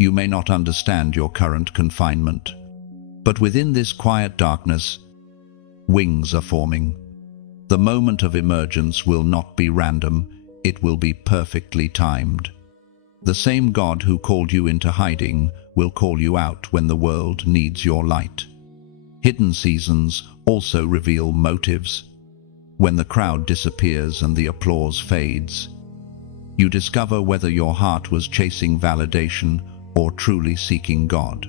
you may not understand your current confinement. But within this quiet darkness, wings are forming. The moment of emergence will not be random, it will be perfectly timed. The same God who called you into hiding will call you out when the world needs your light. Hidden seasons also reveal motives. When the crowd disappears and the applause fades, you discover whether your heart was chasing validation or truly seeking God.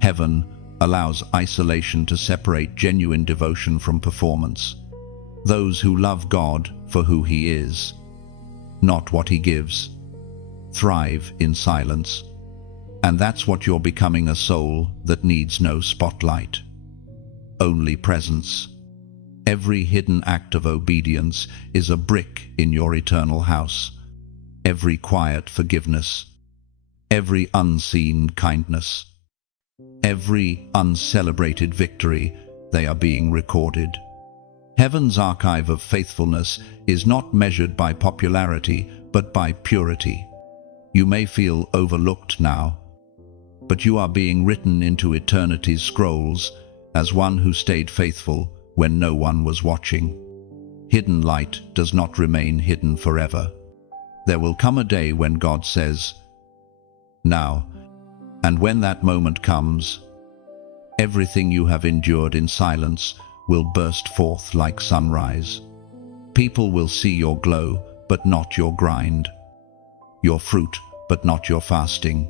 Heaven allows isolation to separate genuine devotion from performance. Those who love God for who he is, not what he gives, thrive in silence. And that's what you're becoming, a soul that needs no spotlight, only presence. Every hidden act of obedience is a brick in your eternal house. Every quiet forgiveness, every unseen kindness, every uncelebrated victory, they are being recorded. Heaven's archive of faithfulness is not measured by popularity, but by purity. You may feel overlooked now, but you are being written into eternity's scrolls as one who stayed faithful when no one was watching. Hidden light does not remain hidden forever. There will come a day when God says, "Now," and when that moment comes, everything you have endured in silence will burst forth like sunrise. People will see your glow, but not your grind. Your fruit, but not your fasting.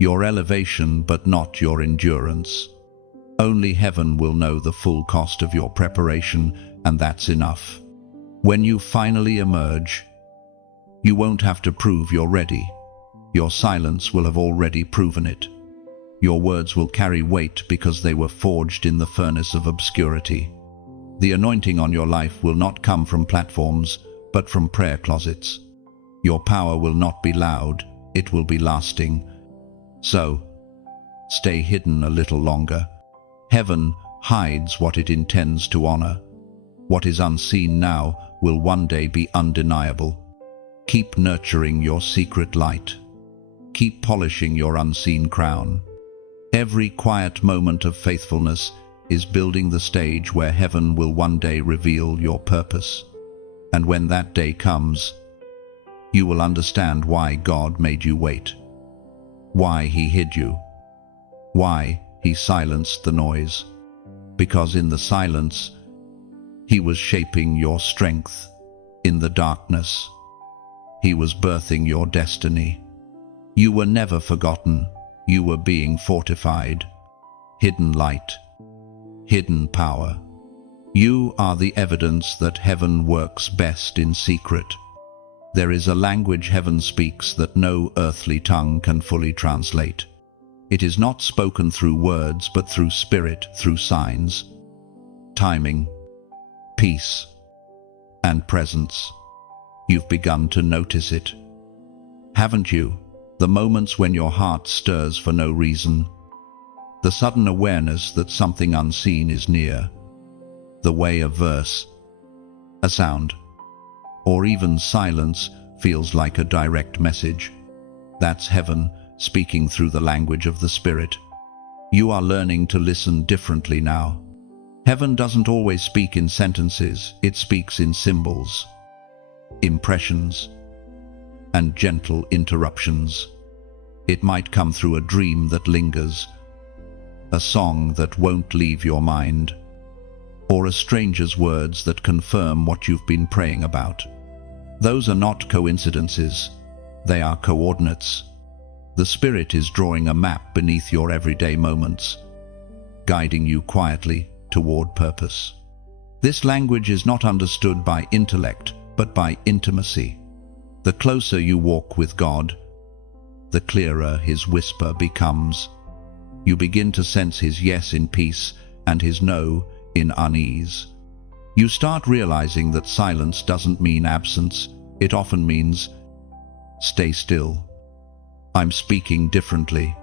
Your elevation, but not your endurance. Only heaven will know the full cost of your preparation, and that's enough. When you finally emerge, you won't have to prove you're ready. Your silence will have already proven it. Your words will carry weight because they were forged in the furnace of obscurity. The anointing on your life will not come from platforms, but from prayer closets. Your power will not be loud, it will be lasting. So, stay hidden a little longer. Heaven hides what it intends to honor. What is unseen now will one day be undeniable. Keep nurturing your secret light. Keep polishing your unseen crown. Every quiet moment of faithfulness is building the stage where heaven will one day reveal your purpose. And when that day comes, you will understand why God made you wait, why he hid you, why he silenced the noise. Because in the silence, he was shaping your strength. In the darkness, he was birthing your destiny. You were never forgotten. You were being fortified. Hidden light, hidden power. You are the evidence that heaven works best in secret. There is a language heaven speaks that no earthly tongue can fully translate. It is not spoken through words, but through spirit, through signs, timing, peace, and presence. You've begun to notice it, haven't you? The moments when your heart stirs for no reason. The sudden awareness that something unseen is near. The way a verse, a sound, or even silence feels like a direct message. That's heaven speaking through the language of the Spirit. You are learning to listen differently now. Heaven doesn't always speak in sentences, it speaks in symbols, impressions, and gentle interruptions. It might come through a dream that lingers, a song that won't leave your mind, or a stranger's words that confirm what you've been praying about. Those are not coincidences, they are coordinates. The Spirit is drawing a map beneath your everyday moments, guiding you quietly toward purpose. This language is not understood by intellect, but by intimacy. The closer you walk with God, the clearer His whisper becomes. You begin to sense His yes in peace and His no in unease. You start realizing that silence doesn't mean absence, it often means, stay still. I'm speaking differently.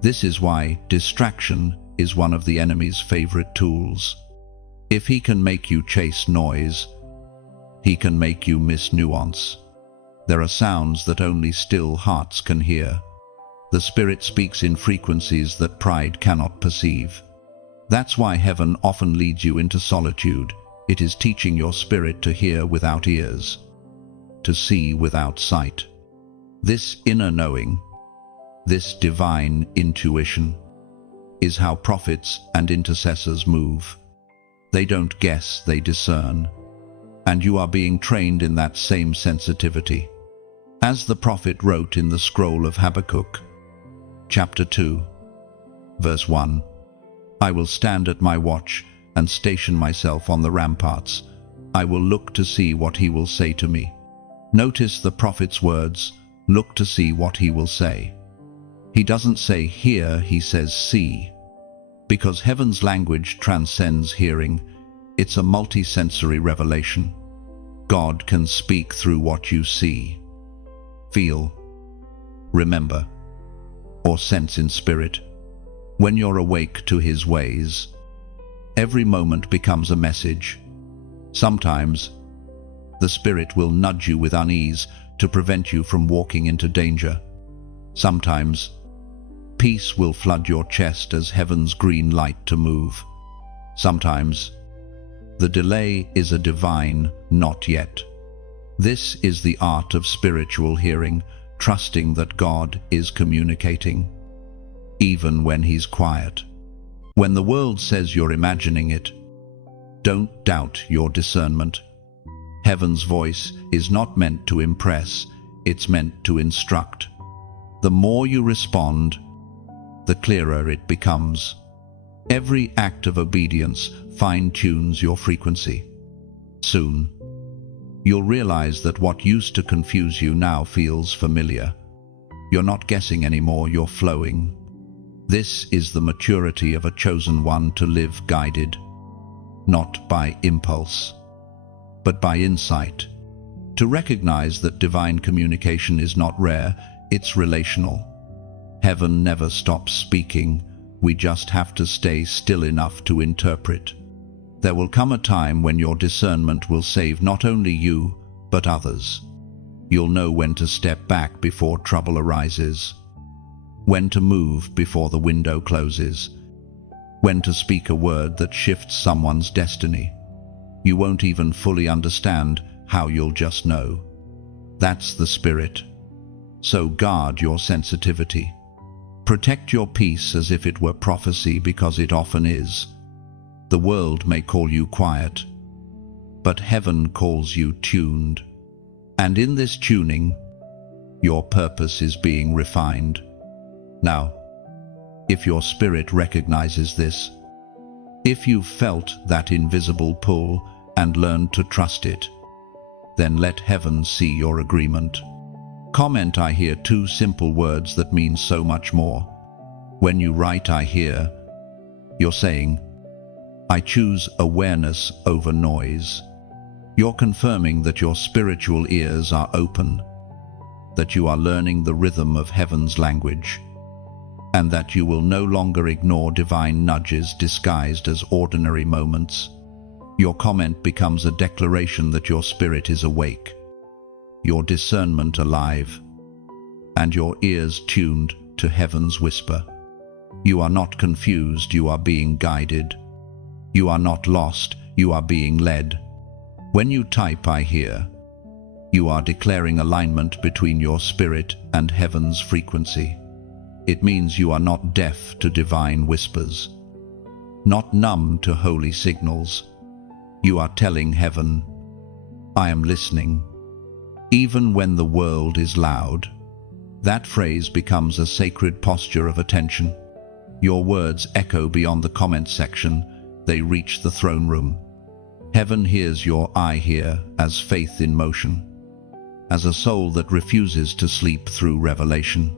This is why distraction is one of the enemy's favorite tools. If he can make you chase noise, he can make you miss nuance. There are sounds that only still hearts can hear. The Spirit speaks in frequencies that pride cannot perceive. That's why heaven often leads you into solitude. It is teaching your spirit to hear without ears, to see without sight. This inner knowing, this divine intuition, is how prophets and intercessors move. They don't guess, they discern. And you are being trained in that same sensitivity. As the prophet wrote in the scroll of Habakkuk, chapter 2, verse 1, I will stand at my watch and station myself on the ramparts. I will look to see what he will say to me. Notice the prophet's words, look to see what he will say. He doesn't say hear, he says see. Because heaven's language transcends hearing, it's a multi-sensory revelation. God can speak through what you see, feel, remember, or sense in spirit. When you're awake to His ways, every moment becomes a message. Sometimes, the Spirit will nudge you with unease to prevent you from walking into danger. Sometimes, peace will flood your chest as heaven's green light to move. Sometimes, the delay is a divine not yet. This is the art of spiritual hearing, trusting that God is communicating, even when He's quiet. When the world says you're imagining it, don't doubt your discernment. Heaven's voice is not meant to impress, it's meant to instruct. The more you respond, the clearer it becomes. Every act of obedience fine-tunes your frequency. Soon, you'll realize that what used to confuse you now feels familiar. You're not guessing anymore, you're flowing. This is the maturity of a chosen one to live guided, not by impulse, but by insight. To recognize that divine communication is not rare, it's relational. Heaven never stops speaking, we just have to stay still enough to interpret. There will come a time when your discernment will save not only you, but others. You'll know when to step back before trouble arises, when to move before the window closes, when to speak a word that shifts someone's destiny. You won't even fully understand how, you'll just know. That's the Spirit. So guard your sensitivity. Protect your peace as if it were prophecy, because it often is. The world may call you quiet, but heaven calls you tuned. And in this tuning, your purpose is being refined. Now, if your spirit recognizes this, if you've felt that invisible pull and learned to trust it, then let heaven see your agreement. Comment I hear, two simple words that mean so much more. When you write I hear, you're saying, I choose awareness over noise. You're confirming that your spiritual ears are open, that you are learning the rhythm of heaven's language, and that you will no longer ignore divine nudges disguised as ordinary moments. Your comment becomes a declaration that your spirit is awake, your discernment alive, and your ears tuned to heaven's whisper. You are not confused, you are being guided. You are not lost, you are being led. When you type "I hear," you are declaring alignment between your spirit and heaven's frequency. It means you are not deaf to divine whispers, not numb to holy signals. You are telling heaven, "I am listening," even when the world is loud. That phrase becomes a sacred posture of attention. Your words echo beyond the comment section. They reach the throne room. Heaven hears your "I hear" as faith in motion, as a soul that refuses to sleep through revelation.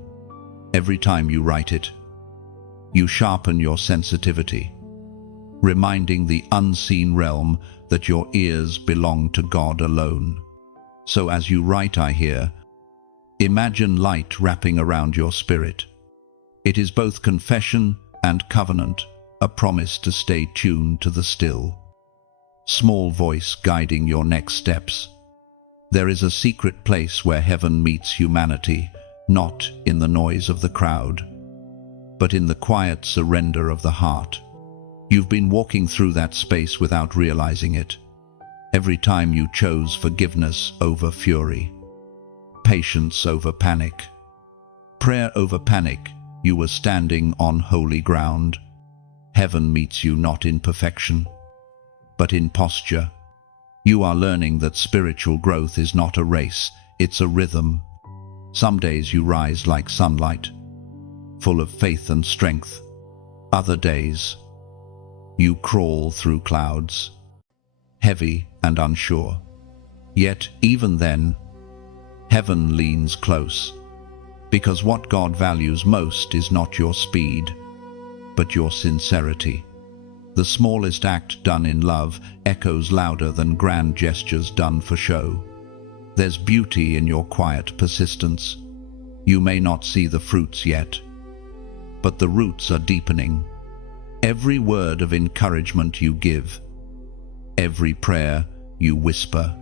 Every time you write it, you sharpen your sensitivity, reminding the unseen realm that your ears belong to God alone. So as you write "I hear," imagine light wrapping around your spirit. It is both confession and covenant, a promise to stay tuned to the still, small voice guiding your next steps. There is a secret place where heaven meets humanity, not in the noise of the crowd, but in the quiet surrender of the heart. You've been walking through that space without realizing it. Every time you chose forgiveness over fury, patience over panic, prayer over panic, you were standing on holy ground. Heaven meets you not in perfection, but in posture. You are learning that spiritual growth is not a race, it's a rhythm. Some days you rise like sunlight, full of faith and strength. Other days, you crawl through clouds, heavy and unsure. Yet, even then, heaven leans close, because what God values most is not your speed, but your sincerity. The smallest act done in love echoes louder than grand gestures done for show. There's beauty in your quiet persistence. You may not see the fruits yet, but the roots are deepening. Every word of encouragement you give, every prayer you whisper,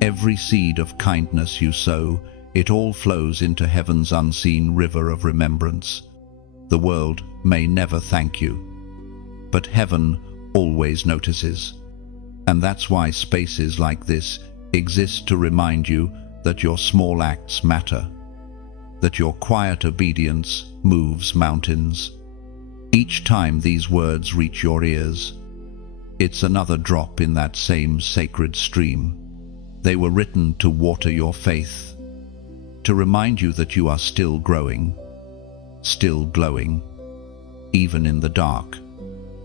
every seed of kindness you sow, it all flows into heaven's unseen river of remembrance. The world may never thank you, but heaven always notices. And that's why spaces like this exist, to remind you that your small acts matter, that your quiet obedience moves mountains. Each time these words reach your ears, it's another drop in that same sacred stream. They were written to water your faith, to remind you that you are still growing, still glowing, even in the dark,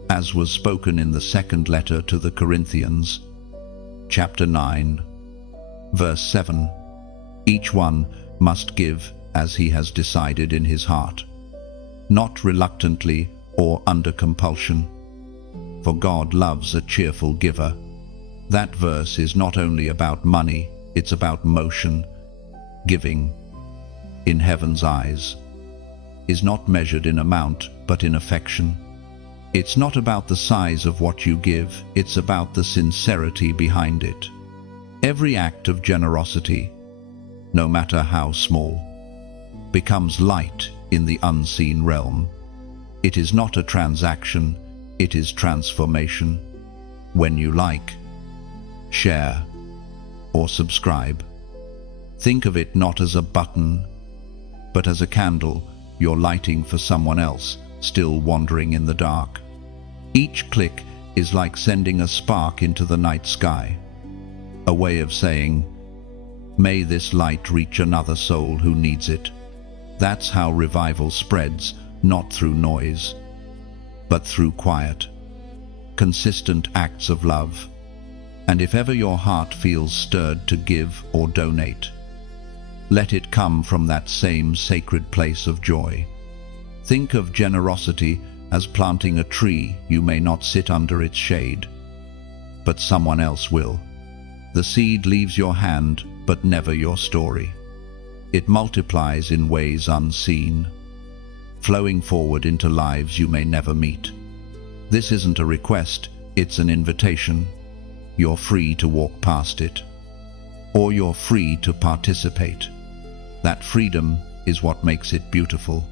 as was spoken in the second letter to the Corinthians, chapter 9, verse 7. Each one must give as he has decided in his heart, not reluctantly or under compulsion, for God loves a cheerful giver. That verse is not only about money, it's about motion. Giving, in heaven's eyes, is not measured in amount, but in affection. It's not about the size of what you give, it's about the sincerity behind it. Every act of generosity, no matter how small, becomes light in the unseen realm. It is not a transaction, it is transformation. When you like, share, or subscribe, think of it not as a button, but as a candle you're lighting for someone else still wandering in the dark. Each click is like sending a spark into the night sky, a way of saying, may this light reach another soul who needs it. That's how revival spreads, not through noise, but through quiet, consistent acts of love. And if ever your heart feels stirred to give or donate, let it come from that same sacred place of joy. Think of generosity as planting a tree. You may not sit under its shade, but someone else will. The seed leaves your hand, but never your story. It multiplies in ways unseen, flowing forward into lives you may never meet. This isn't a request, It's an invitation. You're free to walk past it, or you're free to participate. That freedom is what makes it beautiful,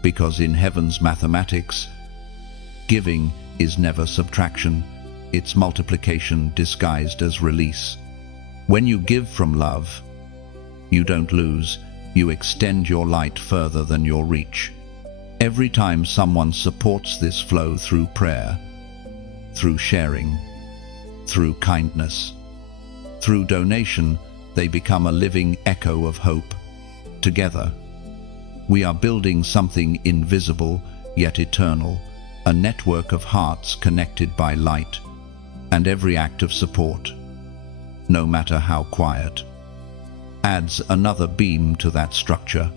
because in heaven's mathematics, giving is never subtraction, it's multiplication disguised as release. When you give from love, you don't lose, you extend your light further than your reach. Every time someone supports this flow through prayer, through sharing, through kindness, through donation, they become a living echo of hope. Together, we are building something invisible yet eternal, a network of hearts connected by light, and every act of support, no matter how quiet, adds another beam to that structure.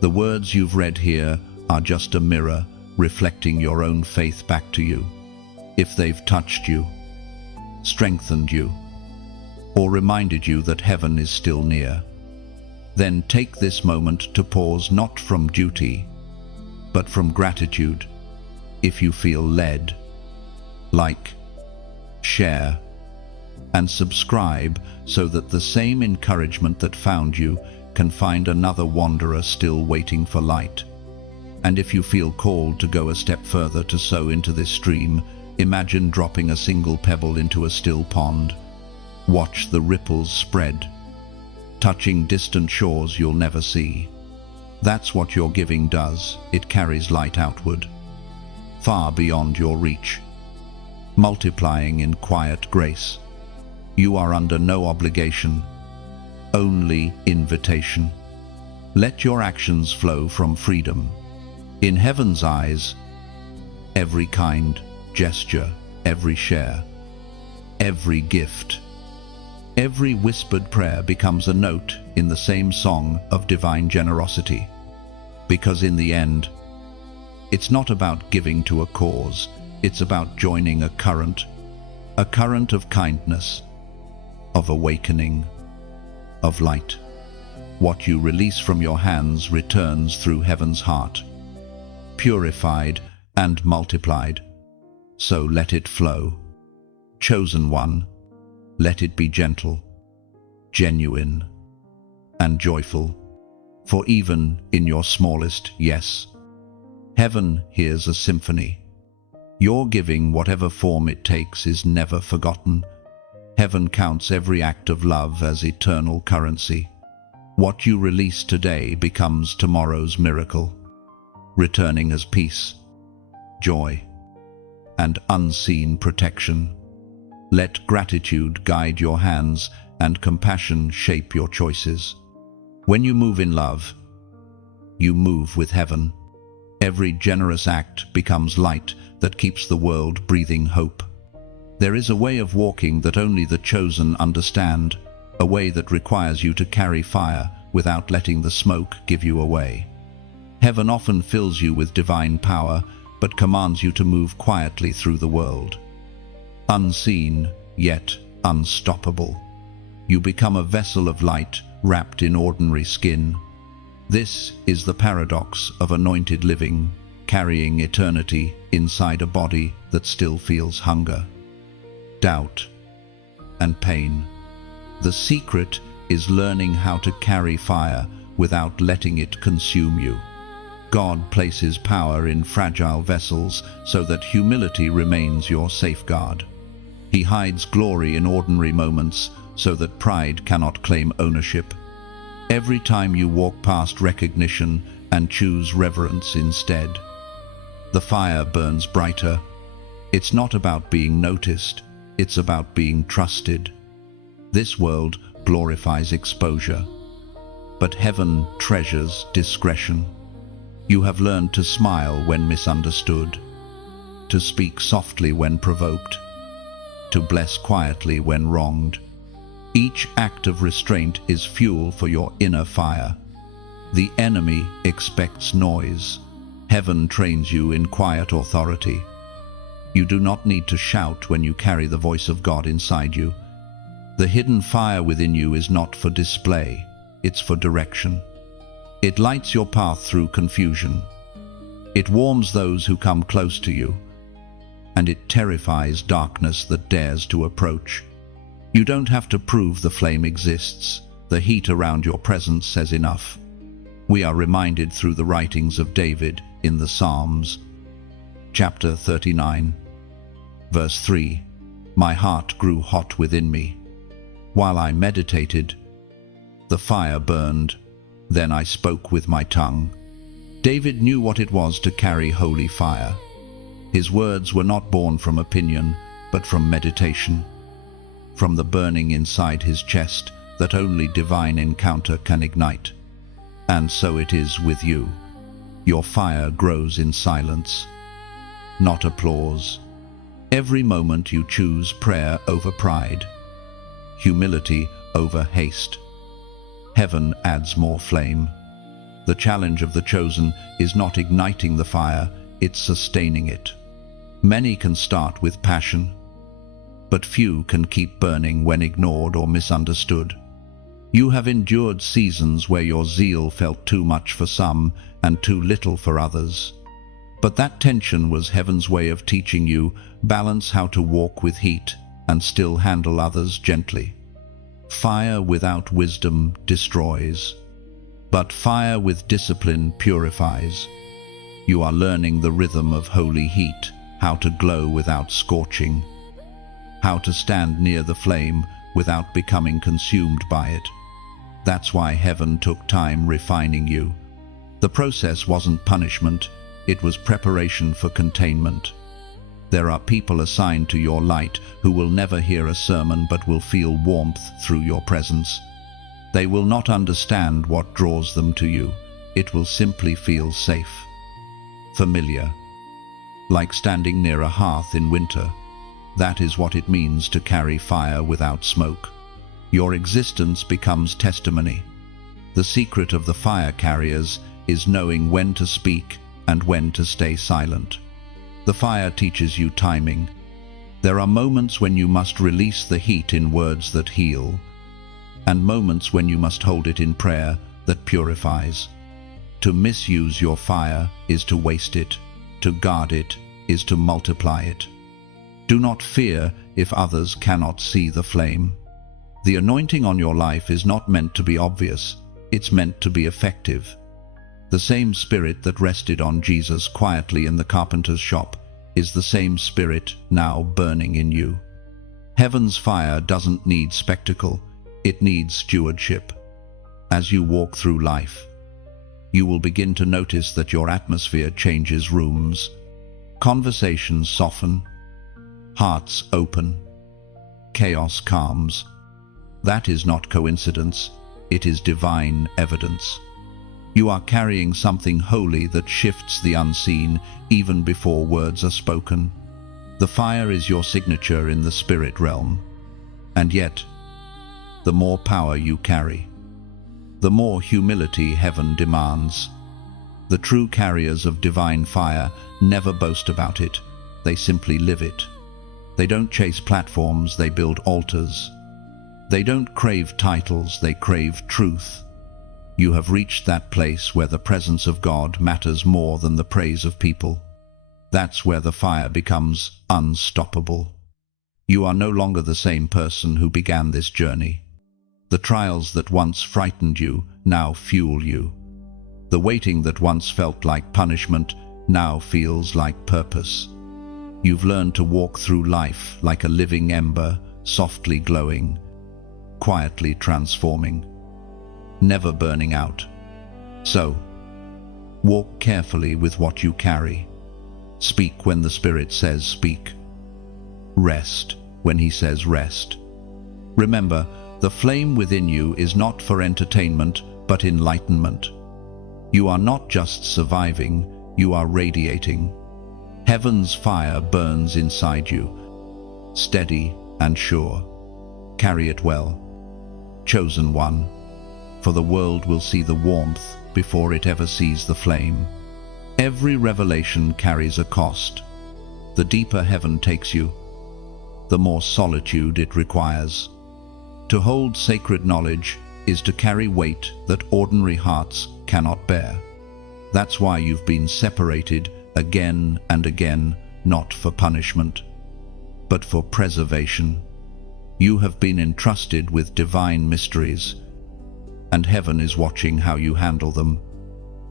The words you've read here are just a mirror reflecting your own faith back to you. If they've touched you, strengthened you, or reminded you that heaven is still near, then take this moment to pause, not from duty, but from gratitude. If you feel led, like, share, and subscribe so that the same encouragement that found you can find another wanderer still waiting for light. And if you feel called to go a step further to sow into this stream, imagine dropping a single pebble into a still pond. Watch the ripples spread, touching distant shores you'll never see. That's what your giving does. It carries light outward, far beyond your reach, multiplying in quiet grace. You are under no obligation, only invitation. Let your actions flow from freedom. In heaven's eyes, every kind gesture, every share, every gift, every whispered prayer becomes a note in the same song of divine generosity. Because in the end, it's not about giving to a cause, it's about joining a current of kindness, of awakening, of light. What you release from your hands returns through heaven's heart, purified and multiplied. So let it flow. Chosen one, let it be gentle, genuine, and joyful. For even in your smallest yes, heaven hears a symphony. Your giving, whatever form it takes, is never forgotten. Heaven counts every act of love as eternal currency. What you release today becomes tomorrow's miracle, returning as peace, joy, and unseen protection. Let gratitude guide your hands and compassion shape your choices. When you move in love, you move with heaven. Every generous act becomes light that keeps the world breathing hope. There is a way of walking that only the chosen understand, a way that requires you to carry fire without letting the smoke give you away. Heaven often fills you with divine power, but commands you to move quietly through the world. Unseen, yet unstoppable. You become a vessel of light wrapped in ordinary skin. This is the paradox of anointed living, carrying eternity inside a body that still feels hunger, doubt, and pain. The secret is learning how to carry fire without letting it consume you. God places power in fragile vessels so that humility remains your safeguard. He hides glory in ordinary moments so that pride cannot claim ownership. Every time you walk past recognition and choose reverence instead, the fire burns brighter. It's not about being noticed, it's about being trusted. This world glorifies exposure, but heaven treasures discretion. You have learned to smile when misunderstood, to speak softly when provoked, to bless quietly when wronged. Each act of restraint is fuel for your inner fire. The enemy expects noise. Heaven trains you in quiet authority. You do not need to shout when you carry the voice of God inside you. The hidden fire within you is not for display, it's for direction. It lights your path through confusion. It warms those who come close to you, and it terrifies darkness that dares to approach. You don't have to prove the flame exists. The heat around your presence says enough. We are reminded through the writings of David in the Psalms. Chapter 39, verse 3, "My heart grew hot within me. While I meditated, the fire burned. Then I spoke with my tongue." David knew what it was to carry holy fire. His words were not born from opinion, but from meditation, from the burning inside his chest that only divine encounter can ignite. And so it is with you. Your fire grows in silence, not applause. Every moment you choose prayer over pride, humility over haste. Heaven adds more flame. The challenge of the chosen is not igniting the fire, it's sustaining it. Many can start with passion, but few can keep burning when ignored or misunderstood. You have endured seasons where your zeal felt too much for some and too little for others. But that tension was heaven's way of teaching you balance, how to walk with heat and still handle others gently. Fire without wisdom destroys, but fire with discipline purifies. You are learning the rhythm of holy heat, how to glow without scorching, how to stand near the flame without becoming consumed by it. That's why heaven took time refining you. The process wasn't punishment, it was preparation for containment. There are people assigned to your light who will never hear a sermon but will feel warmth through your presence. They will not understand what draws them to you. It will simply feel safe, familiar, like standing near a hearth in winter. That is what it means to carry fire without smoke. Your existence becomes testimony. The secret of the fire carriers is knowing when to speak and when to stay silent. The fire teaches you timing. There are moments when you must release the heat in words that heal, and moments when you must hold it in prayer that purifies. To misuse your fire is to waste it. To guard it is to multiply it. Do not fear if others cannot see the flame. The anointing on your life is not meant to be obvious, it's meant to be effective. The same Spirit that rested on Jesus quietly in the carpenter's shop is the same Spirit now burning in you. Heaven's fire doesn't need spectacle, it needs stewardship. As you walk through life, you will begin to notice that your atmosphere changes rooms. Conversations soften, hearts open, chaos calms. That is not coincidence, it is divine evidence. You are carrying something holy that shifts the unseen even before words are spoken. The fire is your signature in the spirit realm. And yet, the more power you carry, the more humility heaven demands. The true carriers of divine fire never boast about it, they simply live it. They don't chase platforms, they build altars. They don't crave titles, they crave truth. You have reached that place where the presence of God matters more than the praise of people. That's where the fire becomes unstoppable. You are no longer the same person who began this journey. The trials that once frightened you now fuel you. The waiting that once felt like punishment now feels like purpose. You've learned to walk through life like a living ember, softly glowing, quietly transforming, never burning out. So, walk carefully with what you carry. Speak when the Spirit says speak. Rest when He says rest. Remember, the flame within you is not for entertainment, but enlightenment. You are not just surviving, you are radiating. Heaven's fire burns inside you, steady and sure. Carry it well. Chosen one, for the world will see the warmth before it ever sees the flame. Every revelation carries a cost. The deeper heaven takes you, the more solitude it requires. To hold sacred knowledge is to carry weight that ordinary hearts cannot bear. That's why you've been separated again and again, not for punishment, but for preservation. You have been entrusted with divine mysteries, and heaven is watching how you handle them.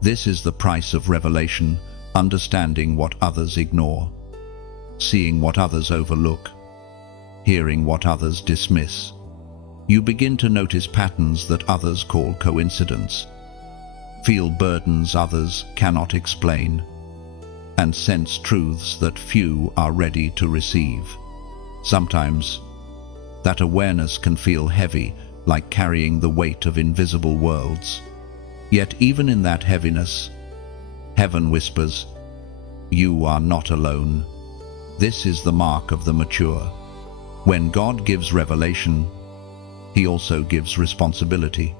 This is the price of revelation, understanding what others ignore, seeing what others overlook, hearing what others dismiss. You begin to notice patterns that others call coincidence, feel burdens others cannot explain, and sense truths that few are ready to receive. Sometimes, that awareness can feel heavy, like carrying the weight of invisible worlds. Yet even in that heaviness, heaven whispers, "You are not alone." This is the mark of the mature. When God gives revelation, He also gives responsibility.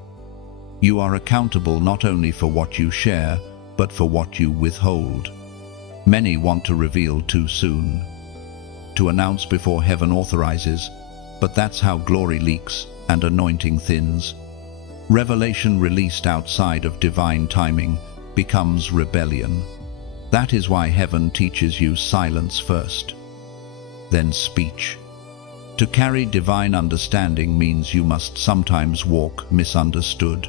You are accountable not only for what you share, but for what you withhold. Many want to reveal too soon, to announce before heaven authorizes, but that's how glory leaks and anointing thins. Revelation released outside of divine timing becomes rebellion. That is why heaven teaches you silence first, then speech. To carry divine understanding means you must sometimes walk misunderstood.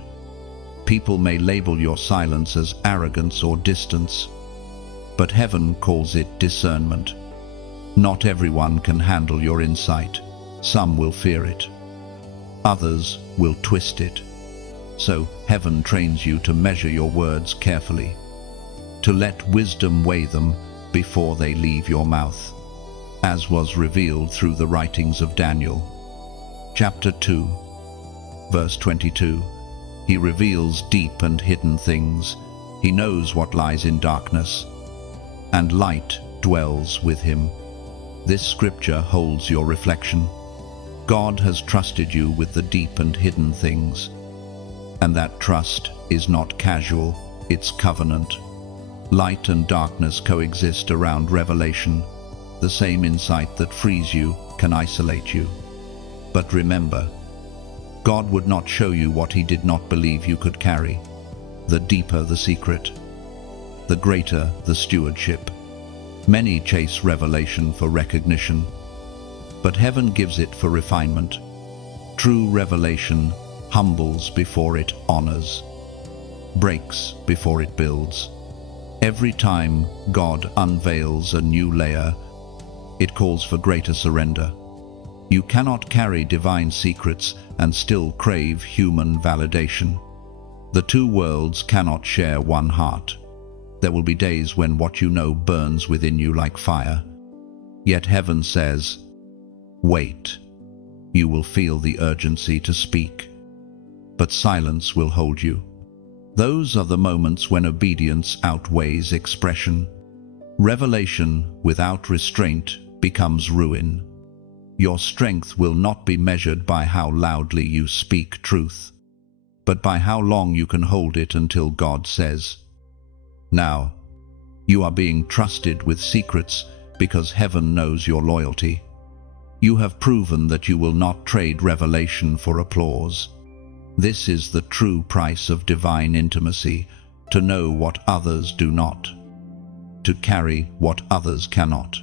People may label your silence as arrogance or distance, but heaven calls it discernment. Not everyone can handle your insight. Some will fear it. Others will twist it. So heaven trains you to measure your words carefully, to let wisdom weigh them before they leave your mouth, as was revealed through the writings of Daniel. Chapter 2, verse 22. He reveals deep and hidden things. He knows what lies in darkness, and light dwells with him. This scripture holds your reflection. God has trusted you with the deep and hidden things, and that trust is not casual, it's covenant. Light and darkness coexist around revelation. The same insight that frees you can isolate you. But remember, God would not show you what He did not believe you could carry. The deeper the secret, the greater the stewardship. Many chase revelation for recognition, but heaven gives it for refinement. True revelation humbles before it honors, breaks before it builds. Every time God unveils a new layer, it calls for greater surrender. You cannot carry divine secrets and still crave human validation. The two worlds cannot share one heart. There will be days when what you know burns within you like fire. Yet heaven says, wait. You will feel the urgency to speak, but silence will hold you. Those are the moments when obedience outweighs expression. Revelation without restraint becomes ruin. Your strength will not be measured by how loudly you speak truth, but by how long you can hold it until God says, now. You are being trusted with secrets because heaven knows your loyalty. You have proven that you will not trade revelation for applause. This is the true price of divine intimacy, to know what others do not, to carry what others cannot,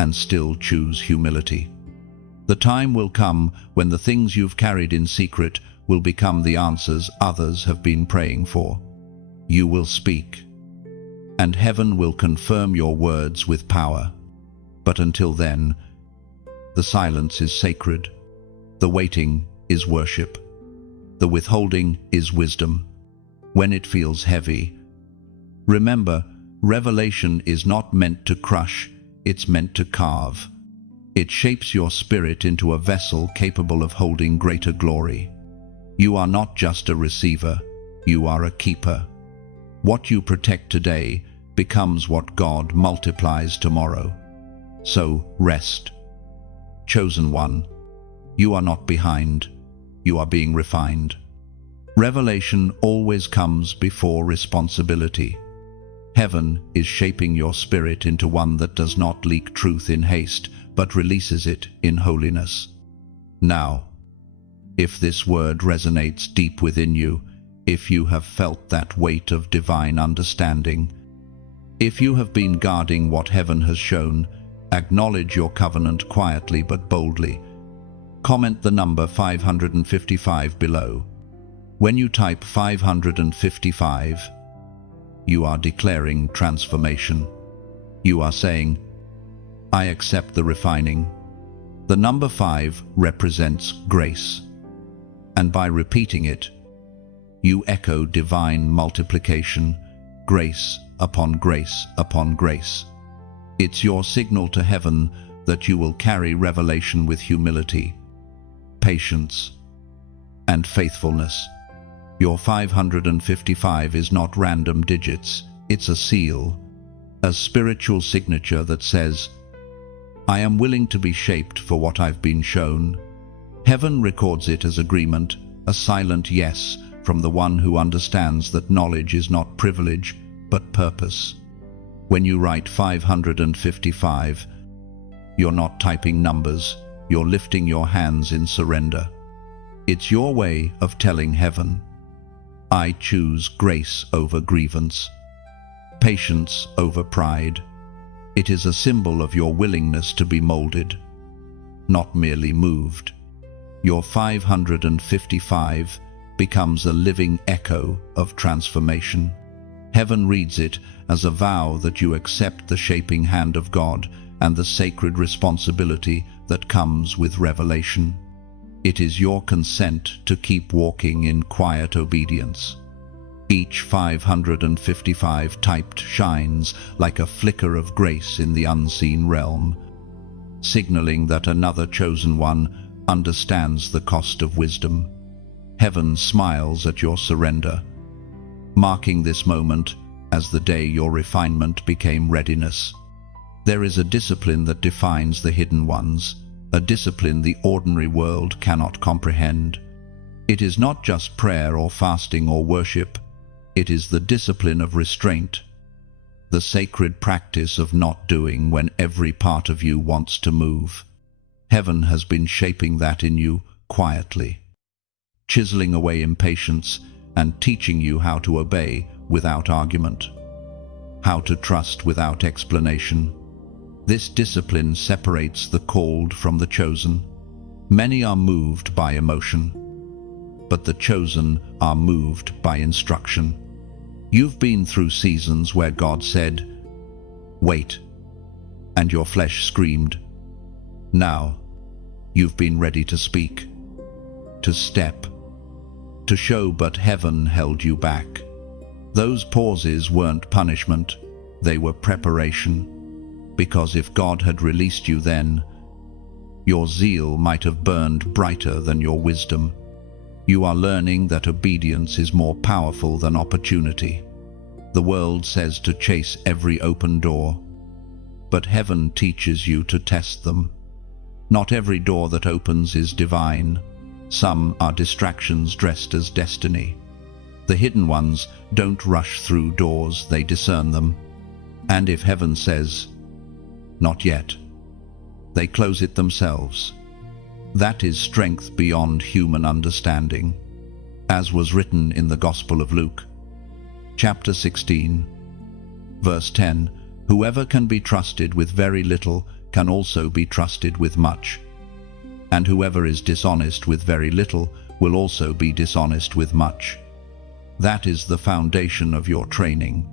and still choose humility. The time will come when the things you've carried in secret will become the answers others have been praying for. You will speak, and heaven will confirm your words with power. But until then, the silence is sacred, the waiting is worship, the withholding is wisdom. When it feels heavy, remember, revelation is not meant to crush, it's meant to carve. It shapes your spirit into a vessel capable of holding greater glory. You are not just a receiver, you are a keeper. What you protect today becomes what God multiplies tomorrow. So rest. Chosen one, you are not behind, you are being refined. Revelation always comes before responsibility. Heaven is shaping your spirit into one that does not leak truth in haste, but releases it in holiness. Now, if this word resonates deep within you, if you have felt that weight of divine understanding, If you have been guarding what heaven has shown, acknowledge your covenant quietly but boldly. Comment the number 555 below. When you type 555, you are declaring transformation. You are saying, I accept the refining. The number 5 represents grace, and by repeating it, you echo divine multiplication, grace upon grace upon grace. It's your signal to heaven that you will carry revelation with humility, patience, and faithfulness. Your 555 is not random digits, it's a seal, a spiritual signature that says, I am willing to be shaped for what I've been shown. Heaven records it as agreement, a silent yes from the one who understands that knowledge is not privilege, but purpose. When you write 555, you're not typing numbers, you're lifting your hands in surrender. It's your way of telling heaven, I choose grace over grievance, patience over pride. It is a symbol of your willingness to be molded, not merely moved. Your 555 becomes a living echo of transformation. Heaven reads it as a vow that you accept the shaping hand of God and the sacred responsibility that comes with revelation. It is your consent to keep walking in quiet obedience. Each 555 typed shines like a flicker of grace in the unseen realm, signaling that another chosen one understands the cost of wisdom. Heaven smiles at your surrender, marking this moment as the day your refinement became readiness. There is a discipline that defines the hidden ones, a discipline the ordinary world cannot comprehend. It is not just prayer or fasting or worship, it is the discipline of restraint, the sacred practice of not doing when every part of you wants to move. Heaven has been shaping that in you quietly, chiseling away impatience and teaching you how to obey without argument, how to trust without explanation. This discipline separates the called from the chosen. Many are moved by emotion, but the chosen are moved by instruction. You've been through seasons where God said, wait, and your flesh screamed. Now, you've been ready to speak, to step, to show, but heaven held you back. Those pauses weren't punishment, they were preparation. Because if God had released you then, your zeal might have burned brighter than your wisdom. You are learning that obedience is more powerful than opportunity. The world says to chase every open door, but heaven teaches you to test them. Not every door that opens is divine. Some are distractions dressed as destiny. The hidden ones don't rush through doors, they discern them. And if heaven says, not yet, they close it themselves. That is strength beyond human understanding, as was written in the Gospel of Luke, chapter 16, verse 10, whoever can be trusted with very little can also be trusted with much, and whoever is dishonest with very little will also be dishonest with much. That is the foundation of your training.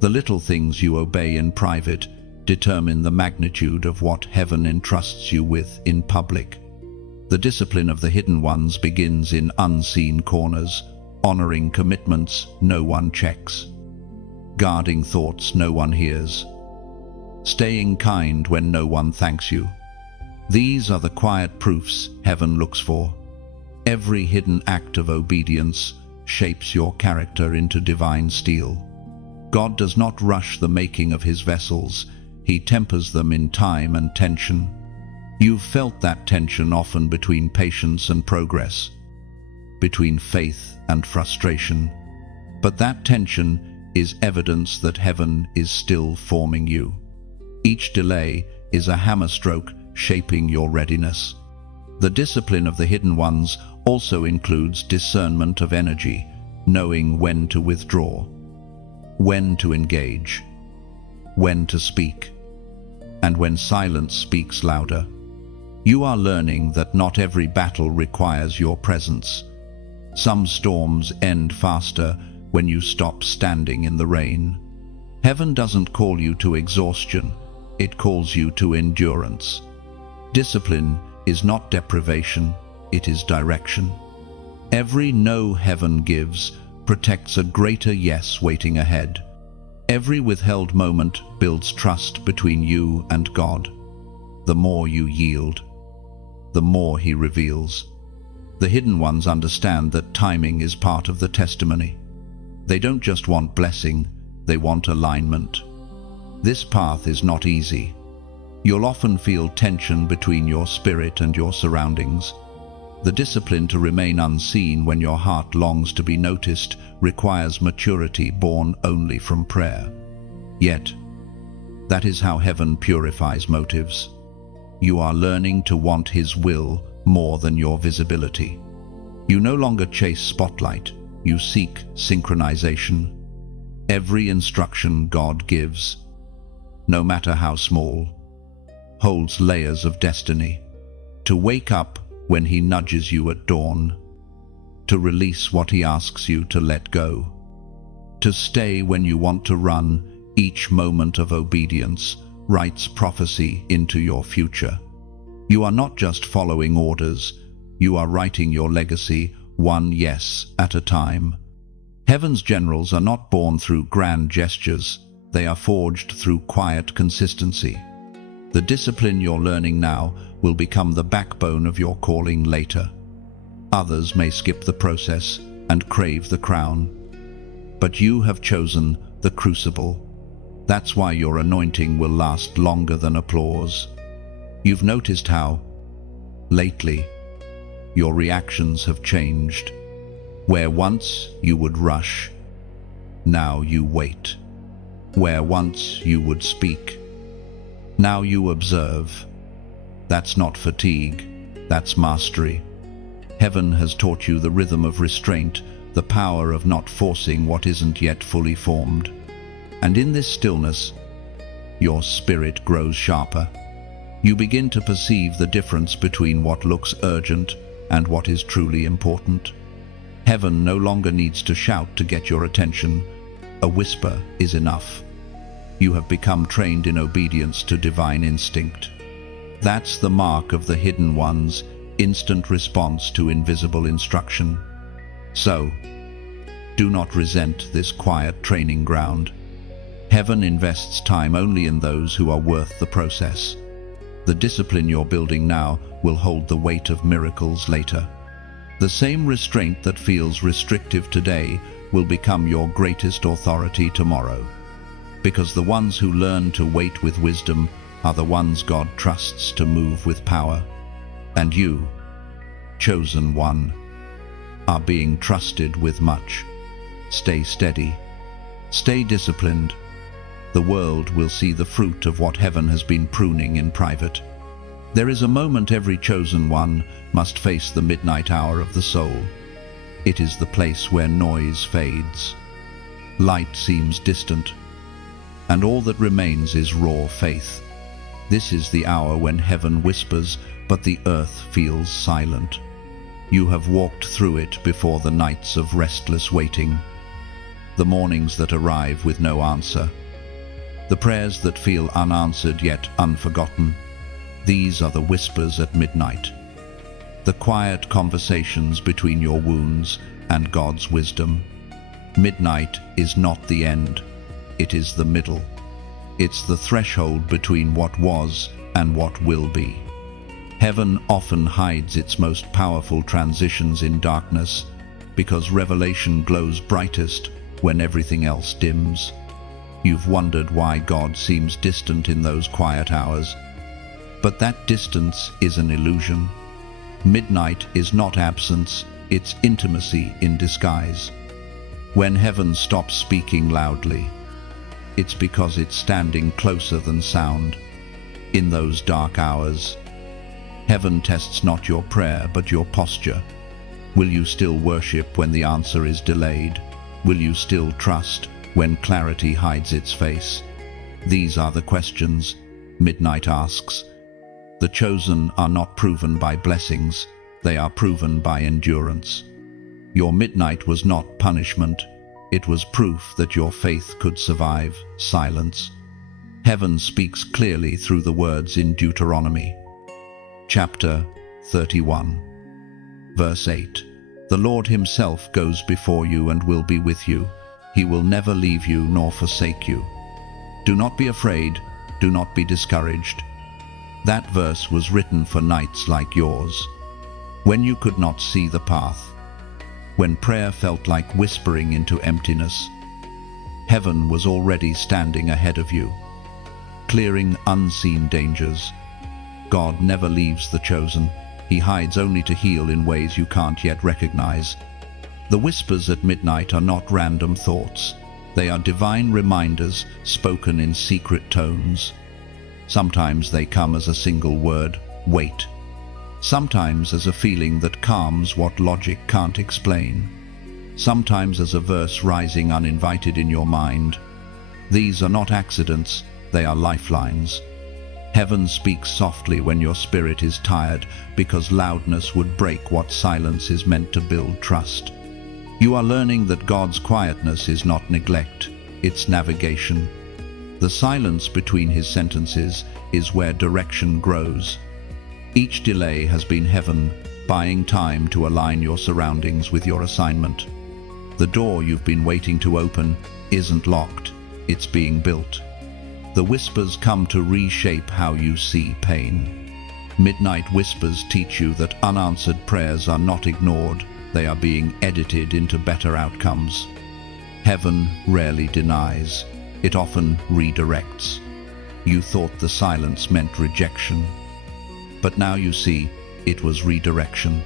The little things you obey in private determine the magnitude of what heaven entrusts you with in public. The discipline of the hidden ones begins in unseen corners, honoring commitments no one checks, guarding thoughts no one hears, staying kind when no one thanks you. These are the quiet proofs heaven looks for. Every hidden act of obedience shapes your character into divine steel. God does not rush the making of his vessels, he tempers them in time and tension. You've felt that tension often between patience and progress, between faith and frustration. But that tension is evidence that heaven is still forming you. Each delay is a hammerstroke shaping your readiness. The discipline of the hidden ones also includes discernment of energy, knowing when to withdraw, when to engage, when to speak, and when silence speaks louder. You are learning that not every battle requires your presence. Some storms end faster when you stop standing in the rain. Heaven doesn't call you to exhaustion, it calls you to endurance. Discipline is not deprivation, it is direction. Every no heaven gives protects a greater yes waiting ahead. Every withheld moment builds trust between you and God. The more you yield, the more He reveals. The hidden ones understand that timing is part of the testimony. They don't just want blessing, they want alignment. This path is not easy. You'll often feel tension between your spirit and your surroundings. The discipline to remain unseen when your heart longs to be noticed requires maturity born only from prayer. Yet, that is how heaven purifies motives. You are learning to want His will more than your visibility. You no longer chase spotlight, you seek synchronization. Every instruction God gives, no matter how small, holds layers of destiny. To wake up when He nudges you at dawn, to release what He asks you to let go, to stay when you want to run. Each moment of obedience writes prophecy into your future. You are not just following orders, you are writing your legacy one yes at a time. Heaven's generals are not born through grand gestures, they are forged through quiet consistency. The discipline you're learning now will become the backbone of your calling later. Others may skip the process and crave the crown, but you have chosen the crucible. That's why your anointing will last longer than applause. You've noticed how, lately, your reactions have changed. Where once you would rush, now you wait. Where once you would speak, now you observe. That's not fatigue, that's mastery. Heaven has taught you the rhythm of restraint, the power of not forcing what isn't yet fully formed. And in this stillness, your spirit grows sharper. You begin to perceive the difference between what looks urgent and what is truly important. Heaven no longer needs to shout to get your attention. A whisper is enough. You have become trained in obedience to divine instinct. That's the mark of the hidden one's instant response to invisible instruction. So, do not resent this quiet training ground. Heaven invests time only in those who are worth the process. The discipline you're building now will hold the weight of miracles later. The same restraint that feels restrictive today will become your greatest authority tomorrow. Because the ones who learn to wait with wisdom are the ones God trusts to move with power. And you, chosen one, are being trusted with much. Stay steady. Stay disciplined. The world will see the fruit of what heaven has been pruning in private. There is a moment every chosen one must face, the midnight hour of the soul. It is the place where noise fades, light seems distant, and all that remains is raw faith. This is the hour when heaven whispers, but the earth feels silent. You have walked through it before the nights of restless waiting, the mornings that arrive with no answer, the prayers that feel unanswered yet unforgotten. These are the whispers at midnight, the quiet conversations between your wounds and God's wisdom. Midnight is not the end, it is the middle. It's the threshold between what was and what will be. Heaven often hides its most powerful transitions in darkness, because revelation glows brightest when everything else dims. You've wondered why God seems distant in those quiet hours. But that distance is an illusion. Midnight is not absence, it's intimacy in disguise. When heaven stops speaking loudly, it's because it's standing closer than sound. In those dark hours, heaven tests not your prayer but your posture. Will you still worship when the answer is delayed? Will you still trust when clarity hides its face? These are the questions midnight asks. The chosen are not proven by blessings, they are proven by endurance. Your midnight was not punishment, it was proof that your faith could survive silence. Heaven speaks clearly through the words in Deuteronomy. Chapter 31, verse 8. The Lord himself goes before you and will be with you. He will never leave you nor forsake you. Do not be afraid, do not be discouraged. That verse was written for nights like yours, when you could not see the path, when prayer felt like whispering into emptiness. Heaven was already standing ahead of you, clearing unseen dangers. God never leaves the chosen. He hides only to heal in ways you can't yet recognize. The whispers at midnight are not random thoughts. They are divine reminders spoken in secret tones. Sometimes they come as a single word, wait. Sometimes as a feeling that calms what logic can't explain. Sometimes as a verse rising uninvited in your mind. These are not accidents, they are lifelines. Heaven speaks softly when your spirit is tired, because loudness would break what silence is meant to build trust. You are learning that God's quietness is not neglect, it's navigation. The silence between his sentences is where direction grows. Each delay has been heaven, buying time to align your surroundings with your assignment. The door you've been waiting to open isn't locked, it's being built. The whispers come to reshape how you see pain. Midnight whispers teach you that unanswered prayers are not ignored, they are being edited into better outcomes. Heaven rarely denies, it often redirects. You thought the silence meant rejection, but now you see it was redirection.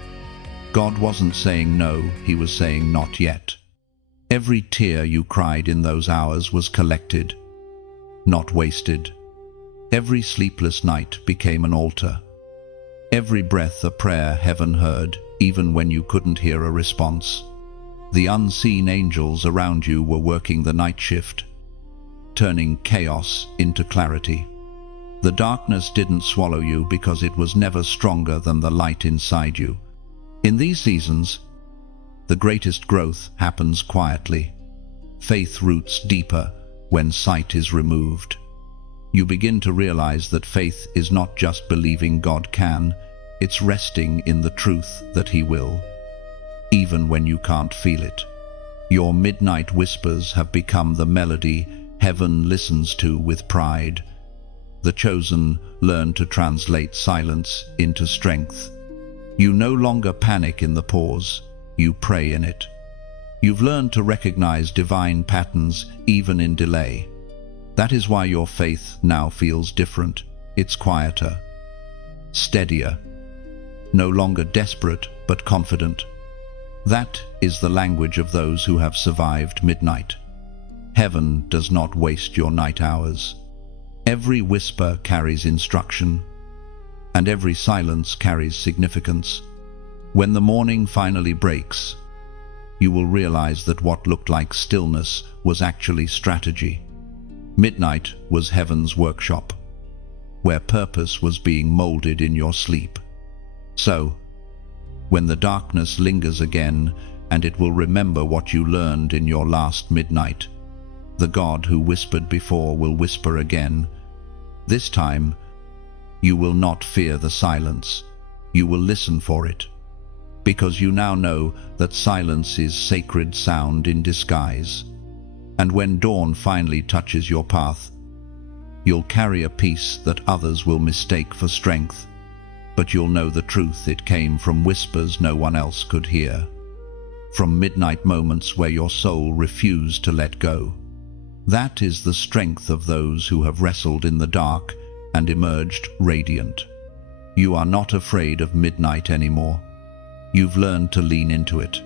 God wasn't saying no, he was saying not yet. Every tear you cried in those hours was collected, not wasted. Every sleepless night became an altar. Every breath a prayer heaven heard, even when you couldn't hear a response. The unseen angels around you were working the night shift, turning chaos into clarity. The darkness didn't swallow you because it was never stronger than the light inside you. In these seasons, the greatest growth happens quietly. Faith roots deeper when sight is removed. You begin to realize that faith is not just believing God can, it's resting in the truth that he will, even when you can't feel it. Your midnight whispers have become the melody heaven listens to with pride. The chosen learn to translate silence into strength. You no longer panic in the pause, you pray in it. You've learned to recognize divine patterns even in delay. That is why your faith now feels different. It's quieter, steadier, no longer desperate but confident. That is the language of those who have survived midnight. Heaven does not waste your night hours. Every whisper carries instruction, and every silence carries significance. When the morning finally breaks, you will realize that what looked like stillness was actually strategy. Midnight was heaven's workshop, where purpose was being molded in your sleep. So, when the darkness lingers again, and it will remember what you learned in your last midnight, the God who whispered before will whisper again. This time, you will not fear the silence. You will listen for it, because you now know that silence is sacred sound in disguise. And when dawn finally touches your path, you'll carry a peace that others will mistake for strength, but you'll know the truth. It came from whispers no one else could hear, from midnight moments where your soul refused to let go. That is the strength of those who have wrestled in the dark and emerged radiant. You are not afraid of midnight anymore. You've learned to lean into it,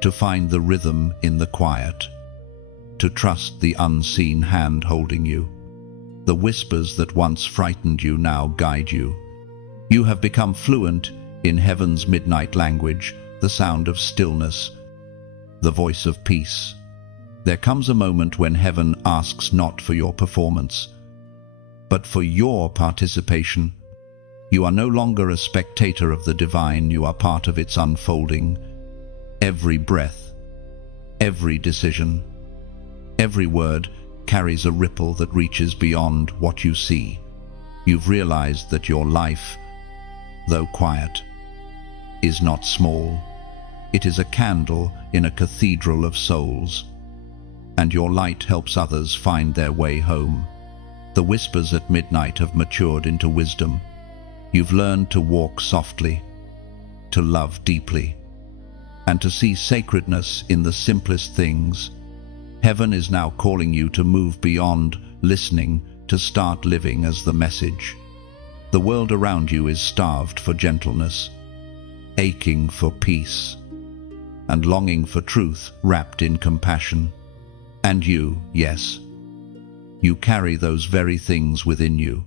to find the rhythm in the quiet, to trust the unseen hand holding you. The whispers that once frightened you now guide you. You have become fluent in heaven's midnight language, the sound of stillness, the voice of peace. There comes a moment when heaven asks not for your performance, but for your participation. You are no longer a spectator of the divine, you are part of its unfolding. Every breath, every decision, every word carries a ripple that reaches beyond what you see. You've realized that your life, though quiet, is not small. It is a candle in a cathedral of souls, and your light helps others find their way home. The whispers at midnight have matured into wisdom. You've learned to walk softly, to love deeply, and to see sacredness in the simplest things. Heaven is now calling you to move beyond listening, to start living as the message. The world around you is starved for gentleness, aching for peace, and longing for truth wrapped in compassion. And you, yes, you carry those very things within you.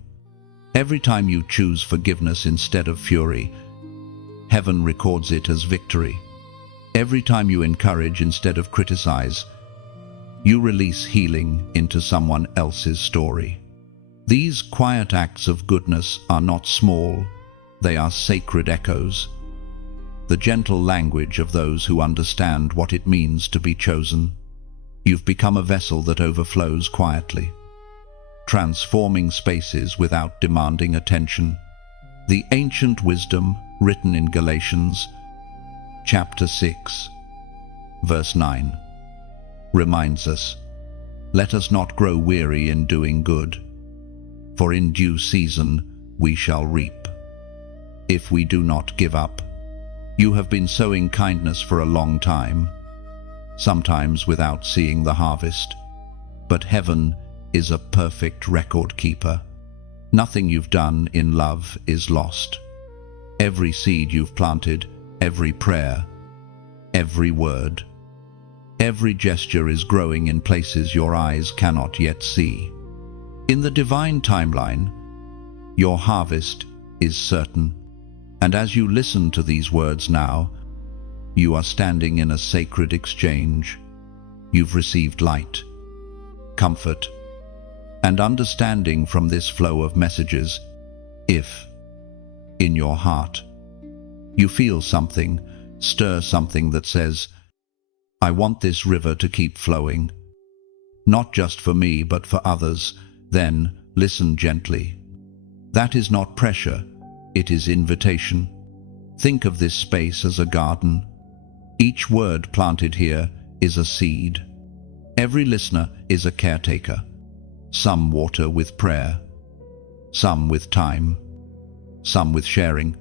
Every time you choose forgiveness instead of fury, heaven records it as victory. Every time you encourage instead of criticize, you release healing into someone else's story. These quiet acts of goodness are not small, they are sacred echoes, the gentle language of those who understand what it means to be chosen. You've become a vessel that overflows quietly, transforming spaces without demanding attention. The ancient wisdom written in Galatians, chapter 6, verse 9, reminds us, "Let us not grow weary in doing good, for in due season we shall reap, if we do not give up." You have been sowing kindness for a long time, sometimes without seeing the harvest, but heaven is a perfect record keeper. Nothing you've done in love is lost. Every seed you've planted, every prayer, every word, every gesture is growing in places your eyes cannot yet see. In the divine timeline, your harvest is certain. And as you listen to these words now, you are standing in a sacred exchange. You've received light, comfort, and understanding from this flow of messages. If, in your heart, you feel something, stir something that says, "I want this river to keep flowing, not just for me but for others," then listen gently. That is not pressure, it is invitation. Think of this space as a garden. Each word planted here is a seed. Every listener is a caretaker. Some water with prayer, some with time, some with sharing,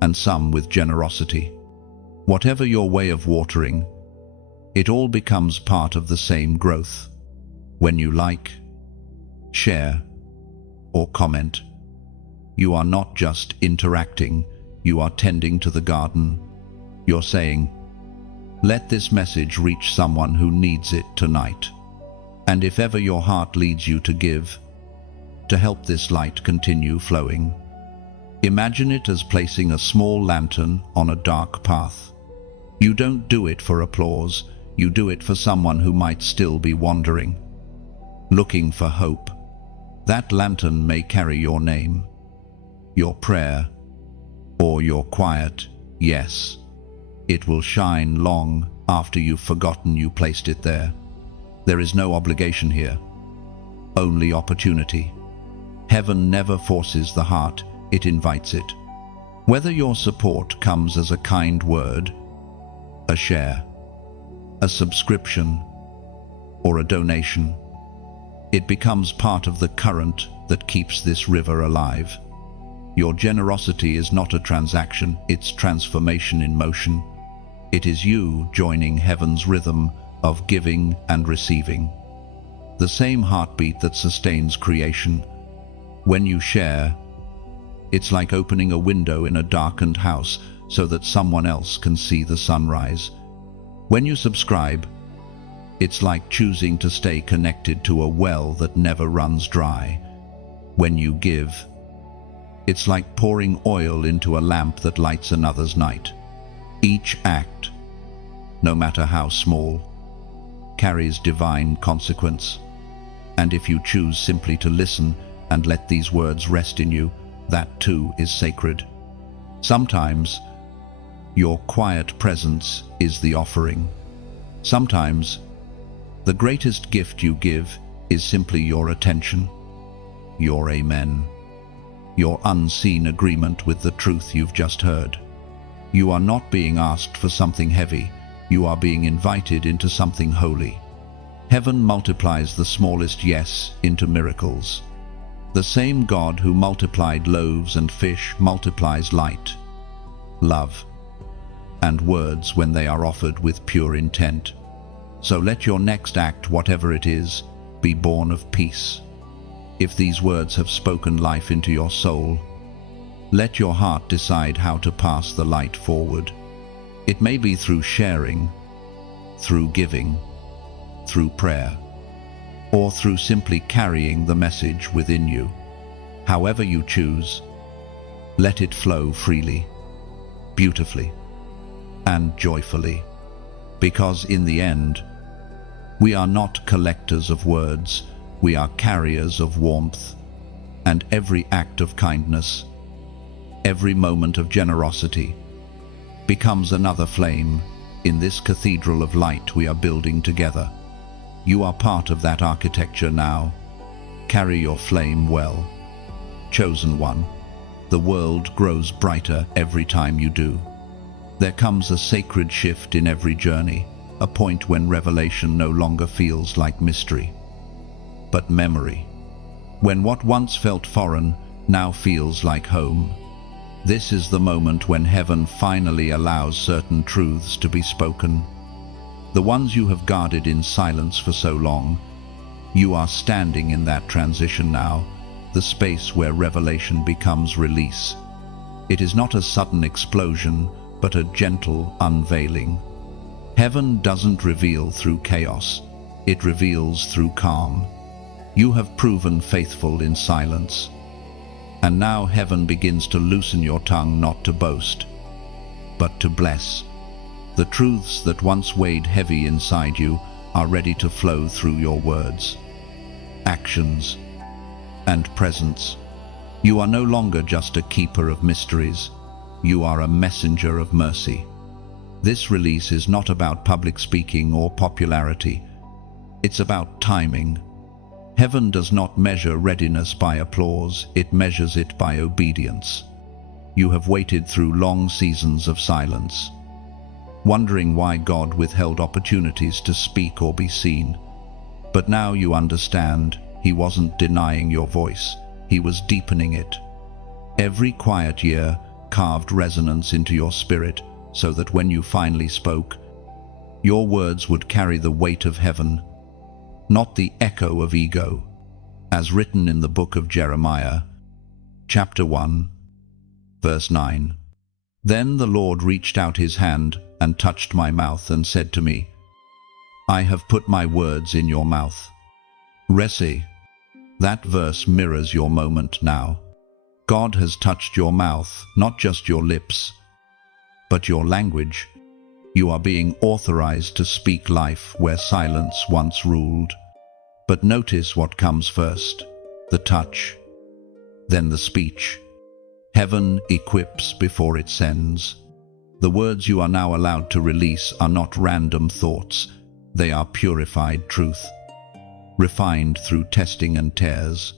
and some with generosity. Whatever your way of watering, it all becomes part of the same growth. When you like, share, or comment, you are not just interacting, you are tending to the garden. You're saying, "Let this message reach someone who needs it tonight." And if ever your heart leads you to give, to help this light continue flowing, imagine it as placing a small lantern on a dark path. You don't do it for applause, you do it for someone who might still be wandering, looking for hope. That lantern may carry your name, your prayer, or your quiet yes. It will shine long after you've forgotten you placed it there. There is no obligation here, only opportunity. Heaven never forces the heart, it invites it. Whether your support comes as a kind word, a share, a subscription, or a donation, it becomes part of the current that keeps this river alive. Your generosity is not a transaction, it's transformation in motion. It is you joining heaven's rhythm of giving and receiving. The same heartbeat that sustains creation. When you share, it's like opening a window in a darkened house so that someone else can see the sunrise. When you subscribe, it's like choosing to stay connected to a well that never runs dry. When you give, it's like pouring oil into a lamp that lights another's night. Each act, no matter how small, carries divine consequence. And if you choose simply to listen and let these words rest in you, that too is sacred. Sometimes, your quiet presence is the offering. Sometimes, the greatest gift you give is simply your attention, your amen, your unseen agreement with the truth you've just heard. You are not being asked for something heavy, you are being invited into something holy. Heaven multiplies the smallest yes into miracles. The same God who multiplied loaves and fish multiplies light, love, and words when they are offered with pure intent. So let your next act, whatever it is, be born of peace. If these words have spoken life into your soul, let your heart decide how to pass the light forward. It may be through sharing, through giving, through prayer, or through simply carrying the message within you. However you choose, let it flow freely, beautifully, and joyfully. Because in the end, we are not collectors of words, we are carriers of warmth, and every act of kindness, every moment of generosity, becomes another flame in this cathedral of light we are building together. You are part of that architecture now. Carry your flame well. Chosen one, the world grows brighter every time you do. There comes a sacred shift in every journey, a point when revelation no longer feels like mystery, but memory. When what once felt foreign now feels like home. This is the moment when heaven finally allows certain truths to be spoken. The ones you have guarded in silence for so long. You are standing in that transition now, the space where revelation becomes release. It is not a sudden explosion, but a gentle unveiling. Heaven doesn't reveal through chaos, it reveals through calm. You have proven faithful in silence. And now heaven begins to loosen your tongue, not to boast, but to bless. The truths that once weighed heavy inside you are ready to flow through your words, actions, and presence. You are no longer just a keeper of mysteries. You are a messenger of mercy. This release is not about public speaking or popularity. It's about timing. Heaven does not measure readiness by applause, it measures it by obedience. You have waited through long seasons of silence, wondering why God withheld opportunities to speak or be seen. But now you understand, He wasn't denying your voice, He was deepening it. Every quiet year carved resonance into your spirit so that when you finally spoke, your words would carry the weight of heaven, not the echo of ego, as written in the book of Jeremiah, chapter 1, verse 9. Then the Lord reached out His hand and touched my mouth and said to me, I have put my words in your mouth. Resi, that verse mirrors your moment now. God has touched your mouth, not just your lips, but your language. You are being authorized to speak life where silence once ruled. But notice what comes first, the touch, then the speech. Heaven equips before it sends. The words you are now allowed to release are not random thoughts, they are purified truth, refined through testing and tears.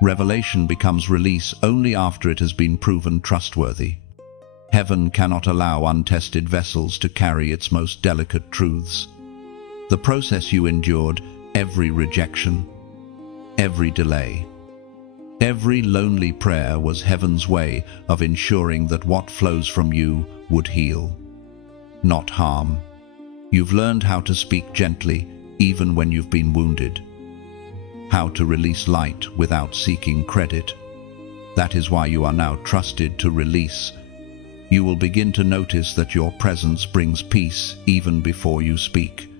Revelation becomes release only after it has been proven trustworthy. Heaven cannot allow untested vessels to carry its most delicate truths. The process you endured, every rejection, every delay, every lonely prayer was heaven's way of ensuring that what flows from you would heal, not harm. You've learned how to speak gently even when you've been wounded, how to release light without seeking credit. That is why you are now trusted to release. You will begin to notice that your presence brings peace even before you speak.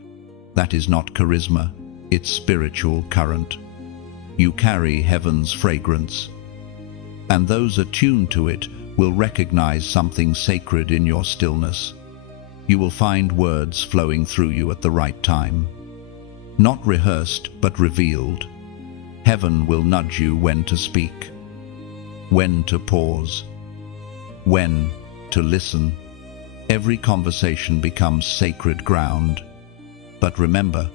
That is not charisma, it's spiritual current. You carry heaven's fragrance, and those attuned to it will recognize something sacred in your stillness. You will find words flowing through you at the right time, not rehearsed but revealed. Heaven will nudge you when to speak, when to pause, when to listen. Every conversation becomes sacred ground. But remember,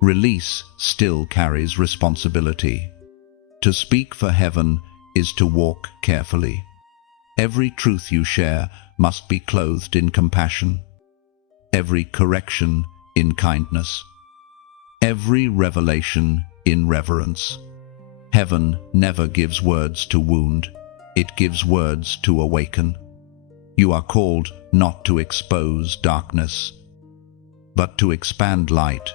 release still carries responsibility. To speak for heaven is to walk carefully. Every truth you share must be clothed in compassion, every correction in kindness, every revelation in reverence. Heaven never gives words to wound, it gives words to awaken. You are called not to expose darkness, but to expand light.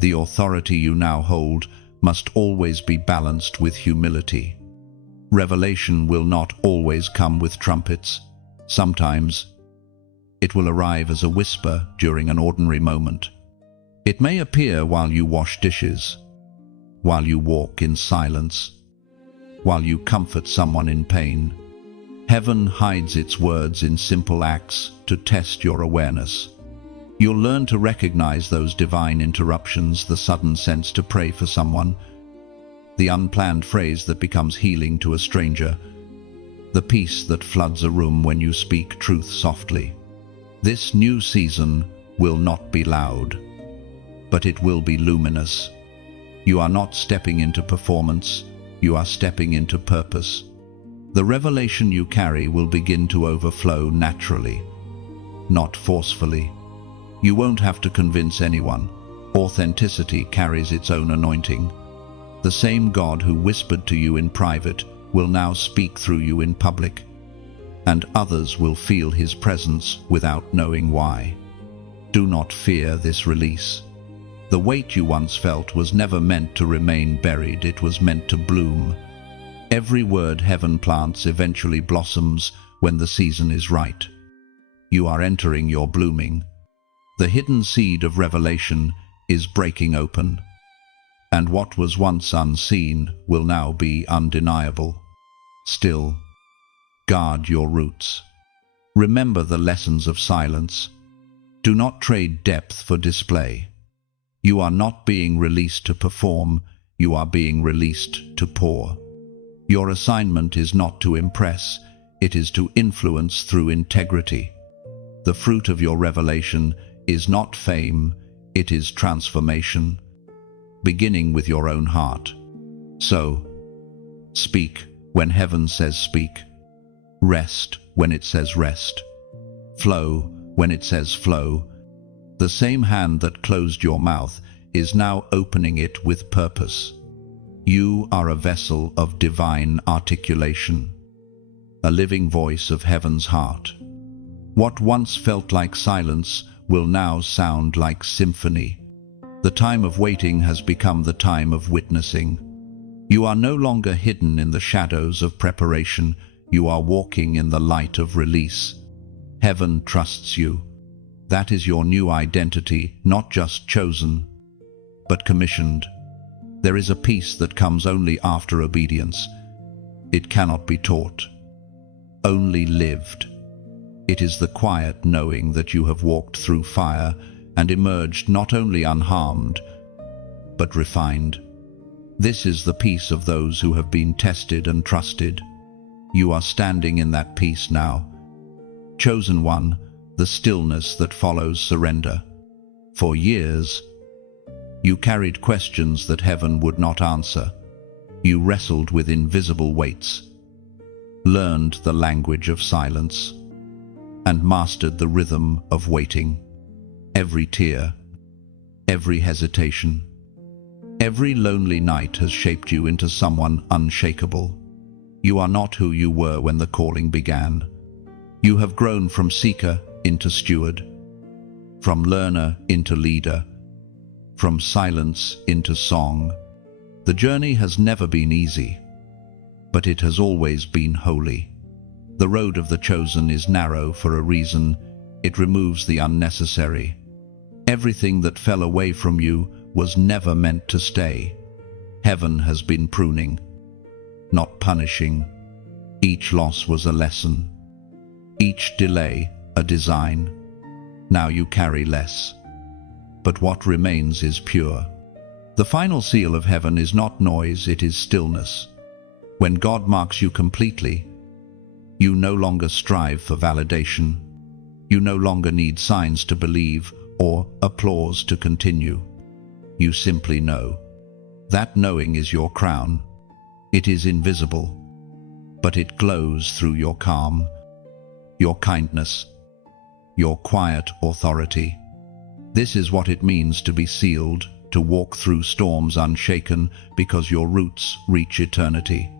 The authority you now hold must always be balanced with humility. Revelation will not always come with trumpets. Sometimes it will arrive as a whisper during an ordinary moment. It may appear while you wash dishes, while you walk in silence, while you comfort someone in pain. Heaven hides its words in simple acts to test your awareness. You'll learn to recognize those divine interruptions, the sudden sense to pray for someone, the unplanned phrase that becomes healing to a stranger, the peace that floods a room when you speak truth softly. This new season will not be loud, but it will be luminous. You are not stepping into performance, you are stepping into purpose. The revelation you carry will begin to overflow naturally, not forcefully. You won't have to convince anyone. Authenticity carries its own anointing. The same God who whispered to you in private will now speak through you in public, and others will feel his presence without knowing why. Do not fear this release. The weight you once felt was never meant to remain buried, it was meant to bloom. Every word heaven plants eventually blossoms when the season is right. You are entering your blooming. The hidden seed of revelation is breaking open, and what was once unseen will now be undeniable. Still, guard your roots. Remember the lessons of silence. Do not trade depth for display. You are not being released to perform, you are being released to pour. Your assignment is not to impress, it is to influence through integrity. The fruit of your revelation is not fame, it is transformation, beginning with your own heart. So, speak when heaven says speak. Rest when it says rest. Flow when it says flow. The same hand that closed your mouth is now opening it with purpose. You are a vessel of divine articulation, a living voice of heaven's heart. What once felt like silence will now sound like symphony. The time of waiting has become the time of witnessing. You are no longer hidden in the shadows of preparation, you are walking in the light of release. Heaven trusts you. That is your new identity, not just chosen, but commissioned. There is a peace that comes only after obedience. It cannot be taught, only lived. It is the quiet knowing that you have walked through fire and emerged not only unharmed, but refined. This is the peace of those who have been tested and trusted. You are standing in that peace now. Chosen one, the stillness that follows surrender. For years, you carried questions that heaven would not answer. You wrestled with invisible weights, learned the language of silence, and mastered the rhythm of waiting. Every tear, every hesitation, every lonely night has shaped you into someone unshakable. You are not who you were when the calling began. You have grown from seeker into steward, from learner into leader, from silence into song. The journey has never been easy, but it has always been holy. The road of the chosen is narrow for a reason. It removes the unnecessary. Everything that fell away from you was never meant to stay. Heaven has been pruning, not punishing. Each loss was a lesson, each delay a design. Now you carry less, but what remains is pure. The final seal of heaven is not noise, it is stillness. When God marks you completely, you no longer strive for validation. You no longer need signs to believe or applause to continue. You simply know. That knowing is your crown. It is invisible, but it glows through your calm, your kindness, your quiet authority. This is what it means to be sealed, to walk through storms unshaken because your roots reach eternity.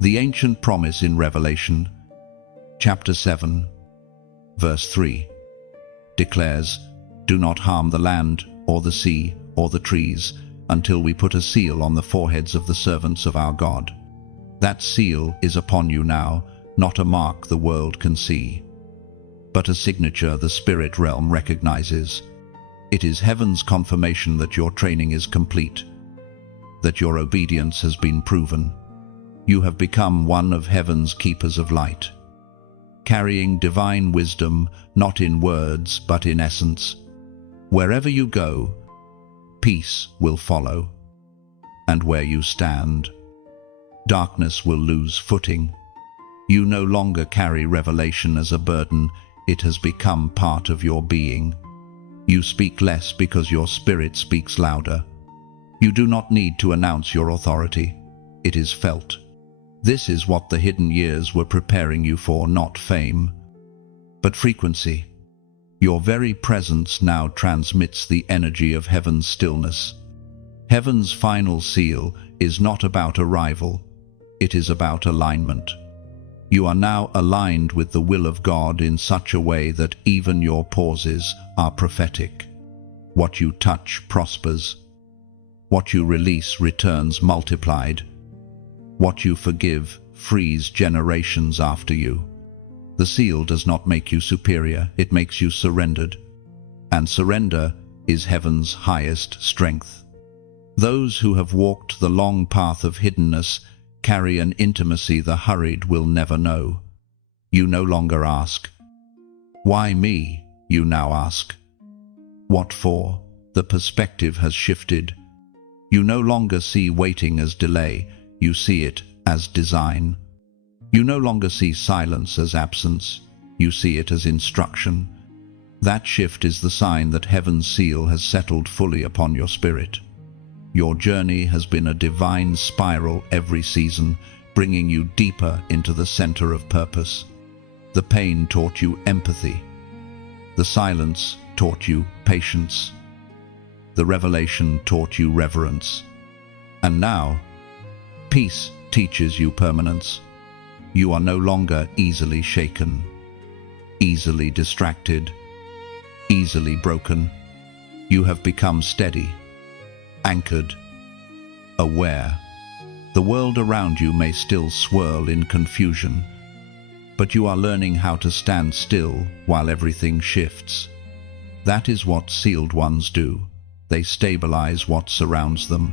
The ancient promise in Revelation, chapter 7, verse 3, declares, "Do not harm the land or the sea or the trees until we put a seal on the foreheads of the servants of our God." That seal is upon you now, not a mark the world can see, but a signature the spirit realm recognizes. It is heaven's confirmation that your training is complete, that your obedience has been proven. You have become one of heaven's keepers of light, carrying divine wisdom not in words but in essence. Wherever you go, peace will follow, and where you stand, darkness will lose footing. You no longer carry revelation as a burden, it has become part of your being. You speak less because your spirit speaks louder. You do not need to announce your authority, it is felt. This is what the hidden years were preparing you for, not fame, but frequency. Your very presence now transmits the energy of heaven's stillness. Heaven's final seal is not about arrival, it is about alignment. You are now aligned with the will of God in such a way that even your pauses are prophetic. What you touch prospers. What you release returns multiplied. What you forgive frees generations after you. The seal does not make you superior, it makes you surrendered. And surrender is heaven's highest strength. Those who have walked the long path of hiddenness carry an intimacy the hurried will never know. You no longer ask, "Why me?" You now ask, "What for?" The perspective has shifted. You no longer see waiting as delay, you see it as design. You no longer see silence as absence, you see it as instruction. That shift is the sign that heaven's seal has settled fully upon your spirit. Your journey has been a divine spiral every season, bringing you deeper into the center of purpose. The pain taught you empathy. The silence taught you patience. The revelation taught you reverence. And now, peace teaches you permanence. You are no longer easily shaken, easily distracted, easily broken. You have become steady, anchored, aware. The world around you may still swirl in confusion, but you are learning how to stand still while everything shifts. That is what sealed ones do. They stabilize what surrounds them.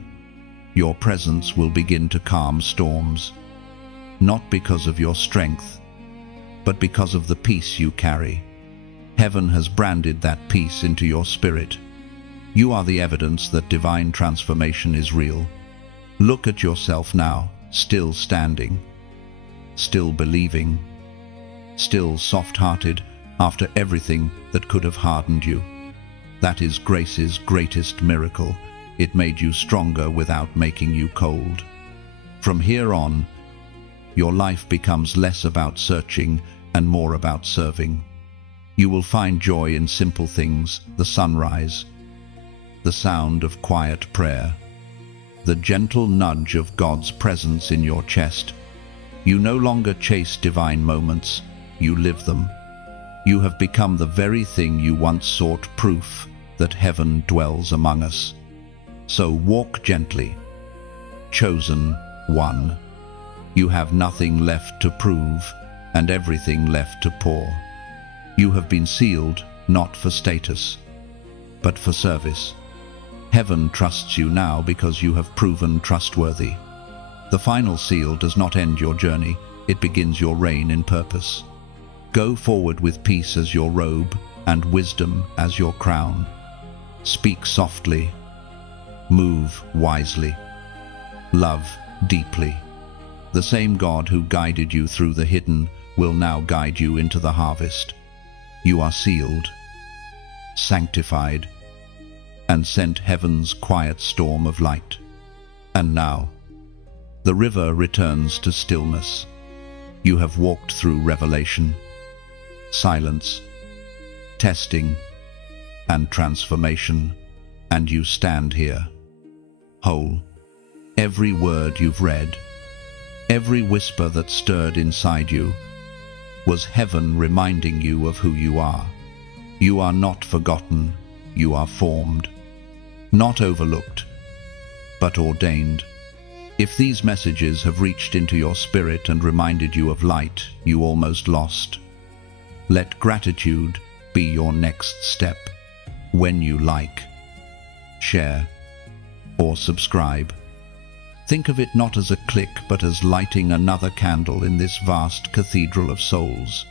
Your presence will begin to calm storms, not because of your strength, but because of the peace you carry. Heaven has branded that peace into your spirit. You are the evidence that divine transformation is real. Look at yourself now, still standing, still believing, still soft-hearted after everything that could have hardened you. That is grace's greatest miracle. It made you stronger without making you cold. From here on, your life becomes less about searching and more about serving. You will find joy in simple things, the sunrise, the sound of quiet prayer, the gentle nudge of God's presence in your chest. You no longer chase divine moments, you live them. You have become the very thing you once sought, proof that heaven dwells among us. So walk gently, chosen one. You have nothing left to prove and everything left to pour. You have been sealed not for status, but for service. Heaven trusts you now because you have proven trustworthy. The final seal does not end your journey, it begins your reign in purpose. Go forward with peace as your robe and wisdom as your crown. Speak softly, move wisely, love deeply. The same God who guided you through the hidden will now guide you into the harvest. You are sealed, sanctified, and sent heaven's quiet storm of light. And now, the river returns to stillness. You have walked through revelation, silence, testing, and transformation, and you stand here, whole. Every word you've read, every whisper that stirred inside you, was heaven reminding you of who you are. You are not forgotten, you are formed. Not overlooked, but ordained. If these messages have reached into your spirit and reminded you of light you almost lost, let gratitude be your next step. When you like, share, or subscribe, think of it not as a click but as lighting another candle in this vast cathedral of souls.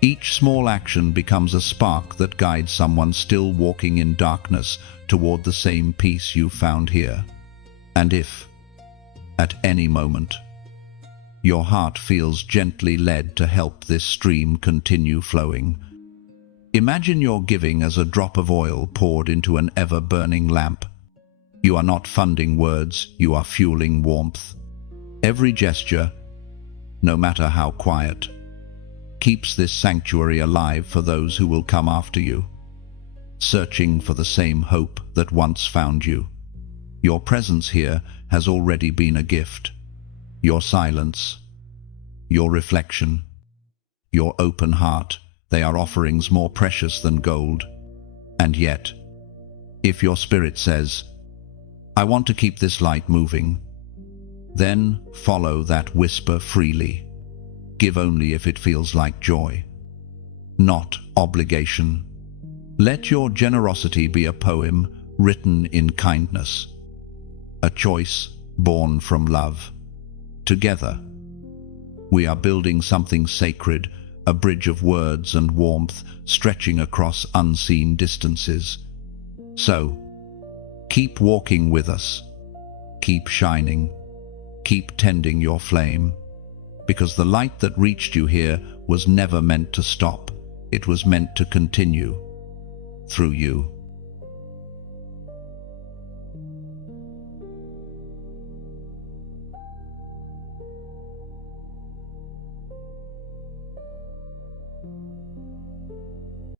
Each small action becomes a spark that guides someone still walking in darkness toward the same peace you found here. And if, at any moment, your heart feels gently led to help this stream continue flowing, imagine your giving as a drop of oil poured into an ever-burning lamp. You are not funding words, you are fueling warmth. Every gesture, no matter how quiet, keeps this sanctuary alive for those who will come after you, searching for the same hope that once found you. Your presence here has already been a gift. Your silence, your reflection, your open heart, they are offerings more precious than gold. And yet, if your spirit says, I want to keep this light moving, then follow that whisper freely. Give only if it feels like joy, not obligation. Let your generosity be a poem written in kindness, a choice born from love. Together, we are building something sacred, a bridge of words and warmth stretching across unseen distances. So, keep walking with us, keep shining, keep tending your flame, because the light that reached you here was never meant to stop. It was meant to continue through you.